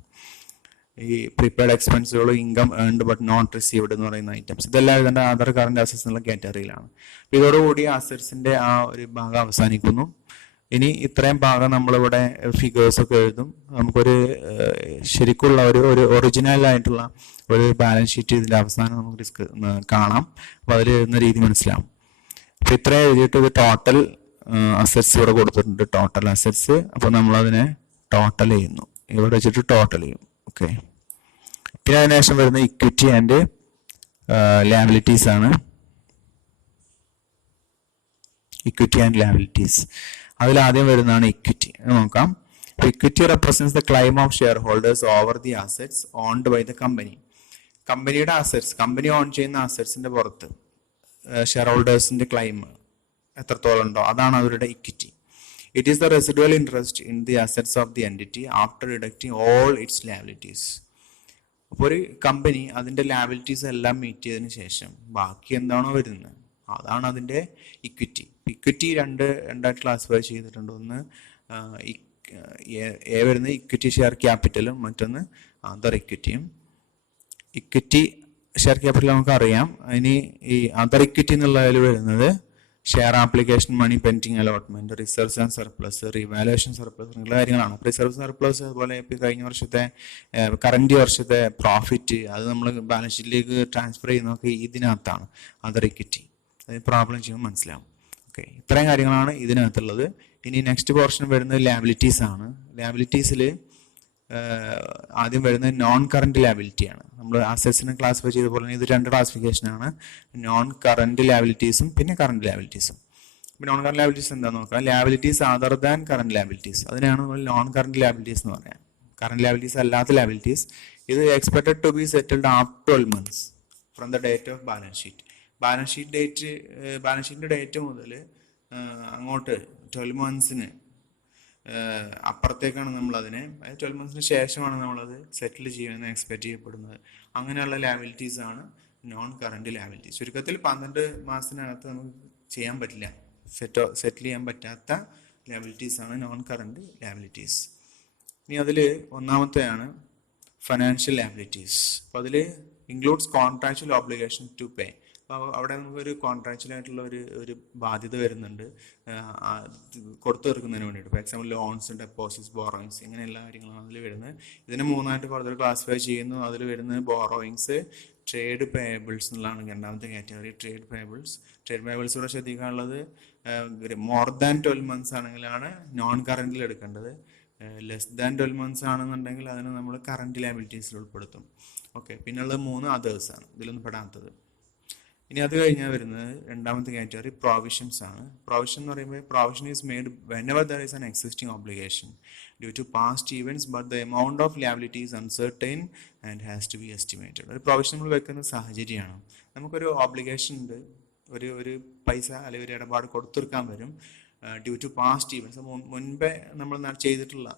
ഈ പ്രീപെയ്ഡ് എക്സ്പെൻസുകൾ, income earned but not received എന്ന് പറയുന്ന ഐറ്റംസ്, ഇതെല്ലാം ഇതിൻ്റെ അതർ കറന്റ് അസറ്റ്സ് എന്നുള്ള കാറ്റഗറിയിലാണ്. ഇതോടുകൂടി അസറ്റ്സിന്റെ ആ ഒരു ഭാഗം അവസാനിക്കുന്നു. ഇനി ഇത്രയും ഭാഗം നമ്മളിവിടെ ഫിഗേഴ്സ് ഒക്കെ എഴുതും. നമുക്കൊരു ശരിക്കുള്ള ഒരു ഒറിജിനൽ ആയിട്ടുള്ള ഒരു ബാലൻസ് ഷീറ്റ് ഇതിന്റെ അവസാനം നമുക്ക് കാണാം. അപ്പോൾ അതിൽ എഴുതുന്ന രീതി മനസ്സിലാവും. അപ്പോൾ ഇത്രയും എഴുതിയിട്ട് ഇത് ടോട്ടൽ അസറ്റ്സ് ഇവിടെ കൊടുത്തിട്ടുണ്ട്, ടോട്ടൽ അസറ്റ്സ്. അപ്പോൾ നമ്മളതിനെ ടോട്ടൽ ചെയ്യുന്നു, ഇവിടെ വെച്ചിട്ട് ടോട്ടൽ ചെയ്യും. ഓക്കെ. പിന്നെ അതിനുശേഷം വരുന്ന ഇക്വിറ്റി ആൻഡ് ലാബിലിറ്റീസ് ആണ്. ഇക്വിറ്റി ആൻഡ് ലാബിലിറ്റീസ്, അതിൽ ആദ്യം വരുന്നതാണ് ഇക്വിറ്റി. നോക്കാം. Equity represents the claim of share holders over the assets owned by the company. കമ്പനിയുടെ അസറ്റ്സ്, കമ്പനി ഓൺ ചെയ്യുന്ന അസറ്റ്സിന്റെ പുറത്ത് ഷെയർ ഹോൾഡേഴ്സിന്റെ ക്ലെയിം എത്രത്തോളം ഉണ്ടോ അതാണ് അവരുടെ equity. It is the residual interest in the assets of the entity after deducting all it's liabilities. അപ്പോൾ ഒരു കമ്പനി അതിന്റെ ലാബിലിറ്റീസ് എല്ലാം മീറ്റ് ചെയ്തതിന് ശേഷം ബാക്കി എന്താണോ വരുന്നത് അതാണ് അതിന്റെ ഇക്വിറ്റി. ഇക്വിറ്റി രണ്ടായിട്ട് ക്ലാസിഫൈ ചെയ്തിട്ടുണ്ട്. ഒന്ന് എ വരുന്നത് ഇക്വിറ്റി ഷെയർ ക്യാപിറ്റലും, മറ്റൊന്ന് അതർ ഇക്വിറ്റിയും. ഇക്വിറ്റി ഷെയർ ക്യാപിറ്റൽ നമുക്കറിയാം. ഇനി ഈ അതർ ഇക്വിറ്റി എന്നുള്ളതിൽ വരുന്നത് share application, money pending allotment, reserves and surplus, revaluation surplus എന്നുള്ള കാര്യങ്ങളാണ്. റിസർവ് സർപ്ലസ്, അതുപോലെ കഴിഞ്ഞ വർഷത്തെ കറന്റ് വർഷത്തെ പ്രോഫിറ്റ്, അത് നമ്മൾ ബാലൻസ് ഷീറ്റിലേക്ക് ട്രാൻസ്ഫർ ചെയ്യുന്നതൊക്കെ ഇതിനകത്താണ് അതർ ഇക്വിറ്റി. അത് പ്രോബ്ലം ചെയ്യുമ്പോൾ മനസ്സിലാവും. ഓക്കെ, ഇത്രയും കാര്യങ്ങളാണ് ഇതിനകത്തുള്ളത്. ഇനി നെക്സ്റ്റ് പോർഷൻ വരുന്നത് ലാബിലിറ്റീസ് ആണ്. ലാബിലിറ്റീസിൽ ആദ്യം വരുന്നത് നോൺ കറന്റ് ലാബിലിറ്റി ആണ്. നമ്മൾ അസറ്റ്സിനെ ക്ലാസിഫൈ ചെയ്ത പോലെ ഇത് രണ്ട് ക്ലാസിഫിക്കേഷനാണ്, നോൺ കറന്റ് ലാബിലിറ്റീസും പിന്നെ കറന്റ് ലാബിലിറ്റീസും. നോൺ കറന്റ് ലാബിലിറ്റീസ് എന്താണെന്ന് നോക്കാം. Liabilities other than current liabilities, അതിനാണ് നമ്മൾ നോൺ കറന്റ് ലാബിലിറ്റീസ് എന്ന് പറയാം. കറന്റ് ലാബിലിറ്റീസ് അല്ലാത്ത ലാബിലിറ്റീസ്, ഇത് expected to be settled after 12 months from the date of balance sheet. Balance ഷീറ്റിന്റെ ഡേറ്റ് മുതൽ അങ്ങോട്ട് 12 months അപ്പുറത്തേക്കാണ് നമ്മൾ അതിനെ, അതായത് 12 months ശേഷമാണ് നമ്മളത് സെറ്റിൽ ചെയ്യുമെന്ന് എക്സ്പെക്ട് ചെയ്യപ്പെടുന്നത്. അങ്ങനെയുള്ള ലാബിലിറ്റീസ് ആണ് നോൺ കറന്റ് ലാബിലിറ്റീസ്. ചുരുക്കത്തിൽ 12 മാസത്തിനകത്ത് നമുക്ക് ചെയ്യാൻ പറ്റില്ല, സെറ്റിൽ ചെയ്യാൻ പറ്റാത്ത ലാബിലിറ്റീസ് ആണ് നോൺ കറന്റ് ലാബിലിറ്റീസ്. ഇനി അതിൽ ഒന്നാമത്തെയാണ് ഫൈനാൻഷ്യൽ ലാബിലിറ്റീസ്. അപ്പോൾ അതിൽ includes contractual obligation to pay. അപ്പോൾ അവിടെ നമുക്കൊരു കോൺട്രാക്ച്വൽ ആയിട്ടുള്ള ഒരു ബാധ്യത വരുന്നുണ്ട് കൊടുത്തു തീർക്കുന്നതിന് വേണ്ടിയിട്ട്. For example loans, deposits, borrowings, ഇങ്ങനെയുള്ള കാര്യങ്ങളാണ് അതിൽ വരുന്നത്. ഇതിനെ മൂന്നായിട്ട് ഫർദർ ക്ലാസിഫൈ ചെയ്യുന്നു. അതിൽ വരുന്നത് ബോറോയിങ്സ്, ട്രേഡ് പേയബിൾസ് എന്നുള്ളതാണ് രണ്ടാമത്തെ കാറ്റഗറി. ട്രേഡ് പേയബിൾസ് ഇവിടെ ശ്രദ്ധിക്കാനുള്ളത് മോർ ദാൻ 12 months ആണെങ്കിലാണ് നോൺ കറന്റിൽ എടുക്കേണ്ടത്. ലെസ് ദാൻ 12 months ആണെന്നുണ്ടെങ്കിൽ അതിന് നമ്മൾ കറന്റ് ലാബിലിറ്റീസിൽ ഉൾപ്പെടുത്തും. ഓക്കെ, പിന്നുള്ളത് 3 അതേഴ്സ് ആണ്, ഇതിലൊന്നും പെടാത്തത്. ഇനി അത് കഴിഞ്ഞാൽ വരുന്നത് രണ്ടാമത്തെ കാറ്റഗറി പ്രൊവിഷൻസ് ആണ്. പ്രൊവിഷൻ എന്ന് പറയുമ്പോൾ provision is made whenever there is an existing obligation due to past events but the amount of liability is uncertain and has to be estimated. ഒരു പ്രൊവിഷൻ നമ്മൾ വെക്കുന്ന സാഹചര്യമാണ്. നമുക്കൊരു ഒബ്ലിഗേഷൻ ഉണ്ട്, ഒരു പൈസ അല്ലെങ്കിൽ ഒരു ഇടപാട് കൊടുത്തീർക്കാൻ വരും ഡ്യൂ ടു പാസ്റ്റ് ഈവൻറ്റ്സ്. മുൻപേ നമ്മൾ ചെയ്തിട്ടുള്ള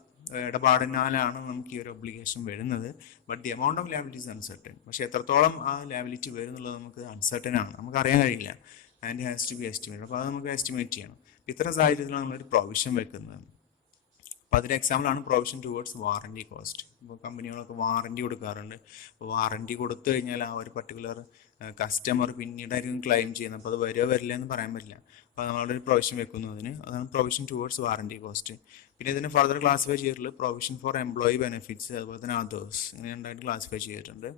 ഇടപാടിനാലാണ് നമുക്ക് ഈ ഒരു ഒബ്ലിഗേഷൻ വരുന്നത്. But the amount of liability is uncertain. പക്ഷെ എത്രത്തോളം ആ ലാബിലിറ്റി വരും എന്നുള്ളത് നമുക്ക് അൺസർട്ടൻ ആണ്, നമുക്ക് അറിയാൻ കഴിയില്ല. And has to be estimate. അപ്പോൾ അത് നമുക്ക് എസ്റ്റിമേറ്റ് ചെയ്യണം. ഇത്തരം സാഹചര്യത്തിലാണ് നമ്മളൊരു പ്രൊവിഷൻ വെക്കുന്നത്. അപ്പോൾ അതിൻ്റെ എക്സാമ്പിളാണ് പ്രൊവിഷൻ ടുവേർഡ്സ് വാറണ്ടി കോസ്റ്റ്. ഇപ്പോൾ കമ്പനികളൊക്കെ വാറണ്ടി കൊടുക്കാറുണ്ട്. അപ്പോൾ വാറണ്ടി കൊടുത്തു കഴിഞ്ഞാൽ ആ ഒരു പർട്ടിക്കുലർ കസ്റ്റമർ പിന്നീടായിരിക്കും ക്ലെയിം ചെയ്യുന്നത്. അപ്പോൾ അത് വരുമോ വരില്ല എന്ന് പറയാൻ പറ്റില്ല. അപ്പോൾ നമ്മളവിടെ ഒരു പ്രൊവിഷൻ വെക്കുന്നു അതിന്, അതാണ് പ്രൊവിഷൻ ടുവേർഡ്സ് വാറണ്ടി കോസ്റ്റ്. പിന്നെ ഇതിനെ ഫർദർ ക്ലാസിഫൈ ചെയ്തിട്ടുള്ളത് പ്രൊവിഷൻ ഫോർ എംപ്ലോയി ബെനിഫിറ്റ്സ്, അതുപോലെ തന്നെ അതേഴ്സ്, ഇങ്ങനെ രണ്ടായിട്ട് ക്ലാസിഫൈ ചെയ്തിട്ടുണ്ട്.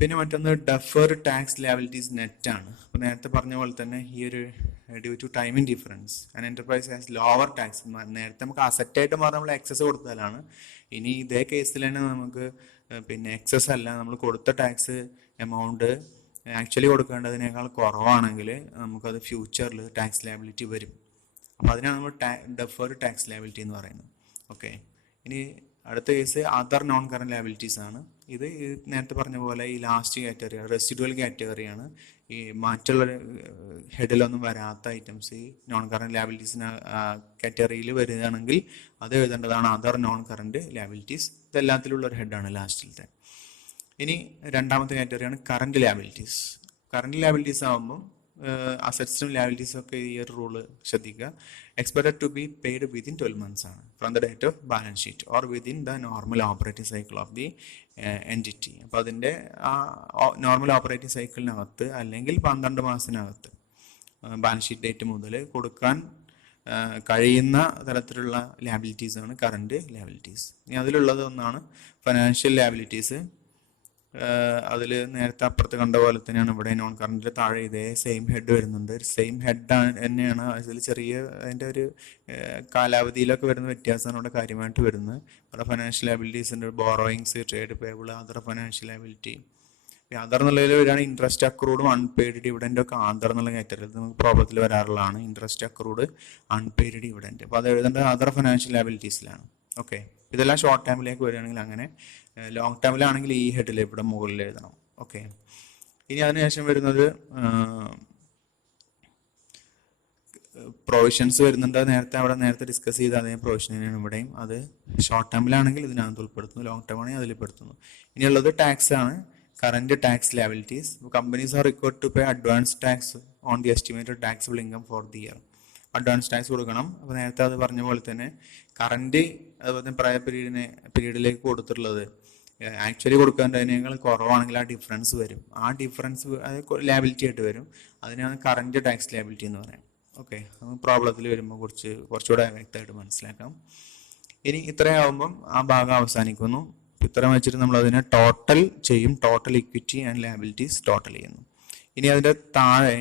പിന്നെ മറ്റൊന്ന് ഡെഫർ ടാക്സ് ലാബിലിറ്റീസ് നെറ്റ് ആണ്. അപ്പോൾ നേരത്തെ പറഞ്ഞ പോലെ തന്നെ ഈ ഒരു due to timing difference and enterprise has lower tax. നേരത്തെ നമുക്ക് അസറ്റായിട്ട് മാറി നമ്മൾ എക്സസ് കൊടുത്താലാണ്. ഇനി ഇതേ കേസിൽ തന്നെ നമുക്ക് പിന്നെ എക്സസ് അല്ല, നമ്മൾ കൊടുത്ത ടാക്സ് എമൗണ്ട് ആക്ച്വലി കൊടുക്കേണ്ടതിനേക്കാൾ കുറവാണെങ്കിൽ നമുക്കത് ഫ്യൂച്ചറിൽ ടാക്സ് ലയബിലിറ്റി വരും. അപ്പോൾ അതിനാണ് നമ്മൾ ഡെഫേർഡ് ടാക്സ് ലയബിലിറ്റി എന്ന് പറയുന്നത്. ഓക്കെ, ഇനി അടുത്ത case other non current liabilities ആണ്. ഇത് നേരത്തെ പറഞ്ഞ പോലെ ഈ ലാസ്റ്റ് കാറ്റഗറി റെസിഡുവൽ കാറ്റഗറിയാണ്. ഈ മറ്റുള്ള ഹെഡിലൊന്നും വരാത്ത ഐറ്റംസ് ഈ നോൺ കറന്റ് ലയബിലിറ്റീസിന് കാറ്റഗറിയിൽ വരികയാണെങ്കിൽ അത് എഴുതേണ്ടതാണ് അതർ നോൺ കറന്റ് ലയബിലിറ്റീസ്. ഇതെല്ലാത്തിലുള്ള ഒരു ഹെഡാണ് ലാസ്റ്റിലത്തെ. ഇനി രണ്ടാമത്തെ കാറ്റഗറിയാണ് കറന്റ് ലയബിലിറ്റീസ്. കറന്റ് ലയബിലിറ്റീസ് ആകുമ്പോൾ അസറ്റ്സും ലയബിലിറ്റീസും ഒക്കെ ഈ ഒരു റൂള് ശ്രദ്ധിക്കുക. Expected to be paid within 12 months ആണ് from the date of balance sheet or within the normal operating cycle of the entity. അപ്പോൾ അതിൻ്റെ ആ നോർമൽ ഓപ്പറേറ്റിംഗ് സൈക്കിളിനകത്ത് അല്ലെങ്കിൽ 12 മാസത്തിനകത്ത് ബാലൻസ് ഷീറ്റ് ഡേറ്റ് മുതൽ കൊടുക്കാൻ കഴിയുന്ന തരത്തിലുള്ള ലയബിലിറ്റീസ് ആണ് കറന്റ് ലയബിലിറ്റീസ്. ഇനി അതിലുള്ളത് ഒന്നാണ് ഫൈനാൻഷ്യൽ ലയബിലിറ്റീസ്. അതിൽ നേരത്തെ അപ്പുറത്ത് കണ്ട പോലെ തന്നെയാണ് ഇവിടെ നോൺ കറണ്ടിൽ താഴെ ഇതേ സെയിം ഹെഡ് വരുന്നുണ്ട്. സെയിം ഹെഡ് തന്നെയാണ്. അതിൽ ചെറിയ അതിൻ്റെ ഒരു കാലാവധിയിലൊക്കെ വരുന്ന വ്യത്യാസമാണ് ഇവിടെ കാര്യമായിട്ട് വരുന്നത്. അവിടെ ഫൈനാൻഷ്യൽ ലയബിലിറ്റീസിൻ്റെ borrowings, trade payable, other financial liability. Other എന്നുള്ളതിൽ വരികയാണ് ഇൻട്രസ്റ്റ് അക്രൂഡും അൺപെയ്ഡ് ഡിവിഡൻറ്റും ഒക്കെ ആദർ എന്നുള്ള കാറ്റഗറി. നമുക്ക് പ്രോബ്ലത്തിൽ വരാറുള്ളതാണ് ഇൻട്രസ്റ്റ് അക്രൂഡ്, അൺപെയ്ഡ് ഡിവിഡൻറ്റ്. അപ്പോൾ അത് എഴുതേണ്ടത് അതർ ഫൈനാൻഷ്യൽ ലയബിലിറ്റീസിലാണ്. ഓക്കെ, ഇതെല്ലാം ഷോർട്ട് ടൈമിലേക്ക് വരികയാണെങ്കിൽ അങ്ങനെ, ലോങ് ടൈമിലാണെങ്കിൽ ഈ ഹെഡിൽ ഇവിടെ മുകളിൽ എഴുതണം. ഓക്കെ, ഇനി അതിനുശേഷം വരുന്നത് പ്രൊവിഷൻസ് വരുന്നുണ്ട്. നേരത്തെ ഡിസ്കസ് ചെയ്ത അതേ പ്രൊവിഷൻ തന്നെയാണ് ഇവിടെയും. അത് ഷോർട്ട് ടൈമിലാണെങ്കിൽ ഇതിനകത്ത് ഉൾപ്പെടുത്തുന്നു, ലോങ് ടൈം ആണെങ്കിൽ അതിൽ പെടുത്തുന്നു. ഇനിയുള്ളത് ടാക്സ് ആണ്. Current tax liabilities. Companies are required to pay advance tax on the estimated taxable income for the year. Advance tax കൊടുക്കണം. അപ്പോൾ നേരത്തെ അത് പറഞ്ഞ പോലെ തന്നെ കറന്റ് അതുപോലെ തന്നെ പ്രയർ പീരീഡിലേക്ക് കൊടുത്തിട്ടുള്ളത് ആക്ച്വലി കൊടുക്കേണ്ടതിനേക്കാൾ കുറവാണെങ്കിൽ ആ ഡിഫറൻസ് വരും. ആ ഡിഫറൻസ് അത് ലയബിലിറ്റി ആയിട്ട് വരും. അതിനാണ് കറന്റ് ടാക്സ് ലയബിലിറ്റി എന്ന് പറയാം. ഓക്കെ, നമുക്ക് പ്രോബ്ലത്തിൽ വരുമ്പോൾ കുറച്ചുകൂടെ വ്യക്തമായിട്ട് മനസ്സിലാക്കാം. ഇനി ഇത്രയാവുമ്പം ആ ഭാഗം അവസാനിക്കുന്നു. ഇത്രയും വെച്ചിട്ട് നമ്മൾ അതിനെ ടോട്ടൽ ചെയ്യും. Total equity and liabilities total ചെയ്യുന്നു. ഇനി അതിൻ്റെ താഴെ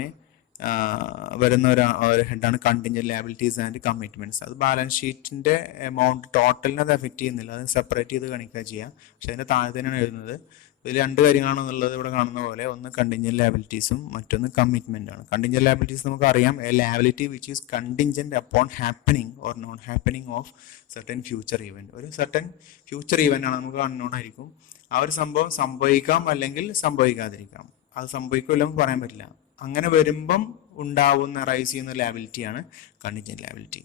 വരുന്ന ഒരു ഹെഡാണ് കണ്ടിൻജന്റ് ലയബിലിറ്റീസ് ആൻഡ് കമ്മിറ്റ്മെന്റ്സ്. അത് ബാലൻസ് ഷീറ്റിന്റെ എമൗണ്ട് ടോട്ടലിനെ അത് എഫക്ട് ചെയ്യുന്നില്ല, അത് സെപ്പറേറ്റ് ചെയ്ത് കാണിക്കുക ചെയ്യുക. പക്ഷെ അതിന്റെ താഴെ തന്നെയാണ് എഴുതുന്നത്. ഇതിൽ രണ്ട് കാര്യങ്ങളാണെന്നുള്ളത് ഇവിടെ കാണുന്ന പോലെ, ഒന്ന് കണ്ടിൻജന്റ് ലയബിലിറ്റീസും മറ്റൊന്ന് കമ്മിറ്റ്മെന്റ് ആണ്. കണ്ടിൻജന്റ് ലയബിലിറ്റീസ് നമുക്കറിയാം, A liability which is contingent upon happening or non happening of certain future event. ഒരു സർട്ടൻ ഫ്യൂച്ചർ ഇവന്റ് ആണ്, നമുക്ക് അൺനോൺ ആയിരിക്കും. ആ ഒരു സംഭവം സംഭവിക്കാം അല്ലെങ്കിൽ സംഭവിക്കാതിരിക്കാം. അത് സംഭവിക്കില്ല നമുക്ക് പറയാൻ പറ്റില്ല. അങ്ങനെ വരുമ്പം ഉണ്ടാവുന്ന റൈസ് ചെയ്യുന്ന ലയബിലിറ്റിയാണ് കണ്ടിൻജന്റ് ലയബിലിറ്റി.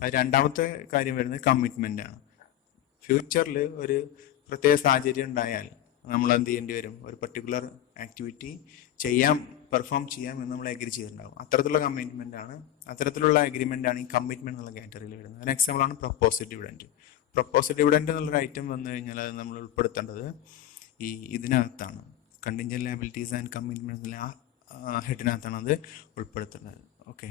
അത് രണ്ടാമത്തെ കാര്യം വരുന്നത് കമ്മിറ്റ്മെന്റ് ആണ്. ഫ്യൂച്ചറിൽ ഒരു പ്രത്യേക സാഹചര്യം ഉണ്ടായാൽ നമ്മൾ എന്ത് ചെയ്യേണ്ടി വരും? ഒരു പർട്ടിക്കുലർ ആക്ടിവിറ്റി പെർഫോം ചെയ്യാം എന്ന് നമ്മൾ അഗ്രി ചെയ്തിട്ടുണ്ടാവും. അത്തരത്തിലുള്ള കമ്മിറ്റ്മെന്റ് ആണ്, അത്തരത്തിലുള്ള അഗ്രിമെന്റ് ആണ് ഈ കമ്മിറ്റ്മെന്റ് എന്നുള്ള കാറ്റഗറിയിൽ വരുന്നത്. അതിന് എക്സാമ്പിൾ ആണ് പ്രപ്പോസ്ഡ് ഡിവിഡൻറ്റ്. പ്രപ്പോസ്ഡ് ഡിവിഡൻറ്റ് എന്നുള്ളൊരു ഐറ്റം വന്നു കഴിഞ്ഞാൽ അത് നമ്മൾ ഉൾപ്പെടുത്തേണ്ടത് ഇതിനകത്താണ്. കണ്ടിൻജന്റ് ലയബിലിറ്റീസ് ആൻഡ് കമ്മിറ്റ്മെന്റ് ആ ഹെഡിനകത്താണ് അത് ഉൾപ്പെടുത്തുന്നത്. ഓക്കെ,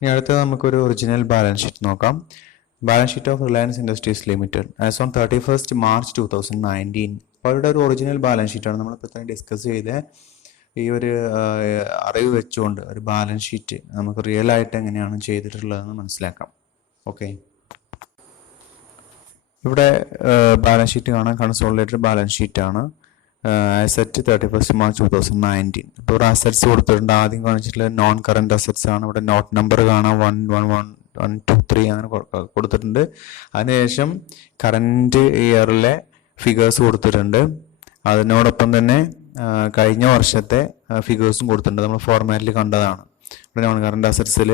ഇനി അടുത്തത് നമുക്കൊരു ഒറിജിനൽ ബാലൻസ് ഷീറ്റ് നോക്കാം. Balance sheet of Reliance industries limited as on 31st March 2019. അപ്പോൾ അവരുടെ ഒരു ഒറിജിനൽ ബാലൻസ് ഷീറ്റാണ് നമ്മളിപ്പോൾ ഇത്രയും ഡിസ്കസ് ചെയ്ത് ഈ ഒരു അറിവ് വെച്ചുകൊണ്ട് ഒരു ബാലൻസ് ഷീറ്റ് നമുക്ക് റിയൽ ആയിട്ട് എങ്ങനെയാണ് ചെയ്തിട്ടുള്ളതെന്ന് മനസ്സിലാക്കാം. ഓക്കെ, ഇവിടെ ബാലൻസ് ഷീറ്റ് കാണാൻ കൺസോളിഡേറ്റഡ് ബാലൻസ് ഷീറ്റ് ആണ്. Asset 31st March 2019. ഇപ്പോൾ ഒരു അസറ്റ്സ് കൊടുത്തിട്ടുണ്ട്. ആദ്യം കാണിച്ചിട്ടുള്ള നോൺ കറന്റ് അസറ്റ്സ് ആണ്. ഇവിടെ നോട്ട് നമ്പർ കാണാം 111 അങ്ങനെ കൊടുത്തിട്ടുണ്ട്. അതിനുശേഷം കറന്റ് ഇയറിലെ ഫിഗേഴ്സ് കൊടുത്തിട്ടുണ്ട്. അതിനോടൊപ്പം തന്നെ കഴിഞ്ഞ വർഷത്തെ ഫിഗേഴ്സും കൊടുത്തിട്ടുണ്ട്. നമ്മൾ ഫോർമാറ്റിൽ കണ്ടതാണ്. ഇവിടെ നോൺ കറന്റ് അസറ്റ്സിൽ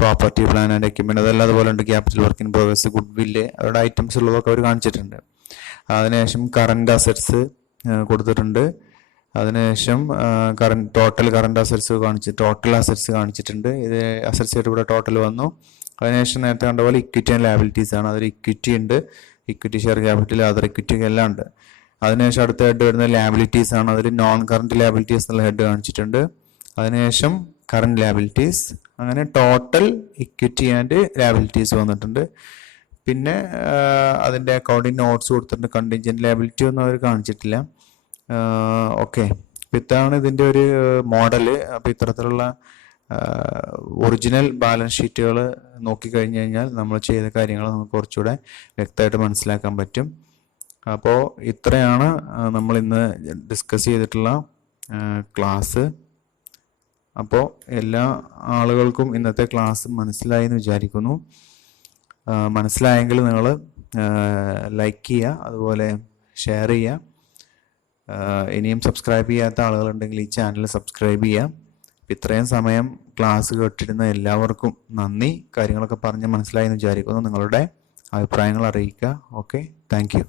പ്രോപ്പർട്ടി, പ്ലാൻ ആൻഡ് എക്യുപ്മെന്റ് അതെല്ലാം അതുപോലെ ഉണ്ട്. Capital work in progress, goodwill, അവരുടെ ഐറ്റംസ് ഉള്ളതൊക്കെ അവർ കാണിച്ചിട്ടുണ്ട്. അതിനുശേഷം കറന്റ് അസറ്റ്സ് കൊടുത്തിട്ടുണ്ട്. അതിനുശേഷം total current assets total assets കാണിച്ചിട്ടുണ്ട്. ഇത് അസറ്റ്സ് ആയിട്ട് ഇവിടെ ടോട്ടൽ വന്നു. അതിനുശേഷം നേരത്തെ കണ്ട പോലെ ഇക്വിറ്റി ആൻഡ് ലയബിലിറ്റീസ് ആണ്. അതിൽ ഇക്വിറ്റി ഉണ്ട്, equity share capital, other equity എല്ലാം ഉണ്ട്. അതിനുശേഷം അടുത്ത ഹെഡ് വരുന്ന ലയബിലിറ്റീസ് ആണ്. അതിൽ നോൺ കറന്റ് ലയബിലിറ്റീസ് എന്നുള്ള ഹെഡ് കാണിച്ചിട്ടുണ്ട്. അതിനുശേഷം കറന്റ് ലയബിലിറ്റീസ്, അങ്ങനെ ടോട്ടൽ ഇക്വിറ്റി ആൻഡ് ലയബിലിറ്റീസ് വന്നിട്ടുണ്ട്. പിന്നെ അതിൻ്റെ അക്കൗണ്ടിങ് നോട്ട്സ് കൊടുത്തിട്ടുണ്ട്. കണ്ടിൻജന്റ് ലയബിലിറ്റി ഒന്നും അവർ കാണിച്ചിട്ടില്ല. ഓക്കെ, അപ്പോൾ ഇതാണ് ഇതിൻ്റെ ഒരു മോഡല്. അപ്പോൾ ഇത്തരത്തിലുള്ള ഒറിജിനൽ ബാലൻസ് ഷീറ്റുകൾ നോക്കിക്കഴിഞ്ഞ് കഴിഞ്ഞാൽ നമ്മൾ ചെയ്ത കാര്യങ്ങൾ നമുക്ക് കുറച്ചുകൂടെ വ്യക്തമായിട്ട് മനസ്സിലാക്കാൻ പറ്റും. അപ്പോൾ ഇത്രയാണ് നമ്മൾ ഇന്ന് ഡിസ്കസ് ചെയ്തിട്ടുള്ള ക്ലാസ്. അപ്പോൾ എല്ലാ ആളുകൾക്കും ഇന്നത്തെ ക്ലാസ് മനസ്സിലായി എന്ന് വിചാരിക്കുന്നു. മനസ്സിലായെങ്കിൽ നിങ്ങൾ ലൈക്ക് ചെയ്യുക, അതുപോലെ ഷെയർ ചെയ്യുക. ഇനിയും സബ്സ്ക്രൈബ് ചെയ്യാത്ത ആളുകളുണ്ടെങ്കിൽ ഈ ചാനൽ സബ്സ്ക്രൈബ് ചെയ്യുക. ഇത്രയും സമയം ക്ലാസ് കേട്ടിരുന്ന എല്ലാവർക്കും നന്ദി. കാര്യങ്ങളൊക്കെ പറഞ്ഞ് മനസ്സിലായി എന്ന് വിചാരിക്കുന്നു. നിങ്ങളുടെ അഭിപ്രായങ്ങൾ അറിയിക്കുക. Okay, thank you.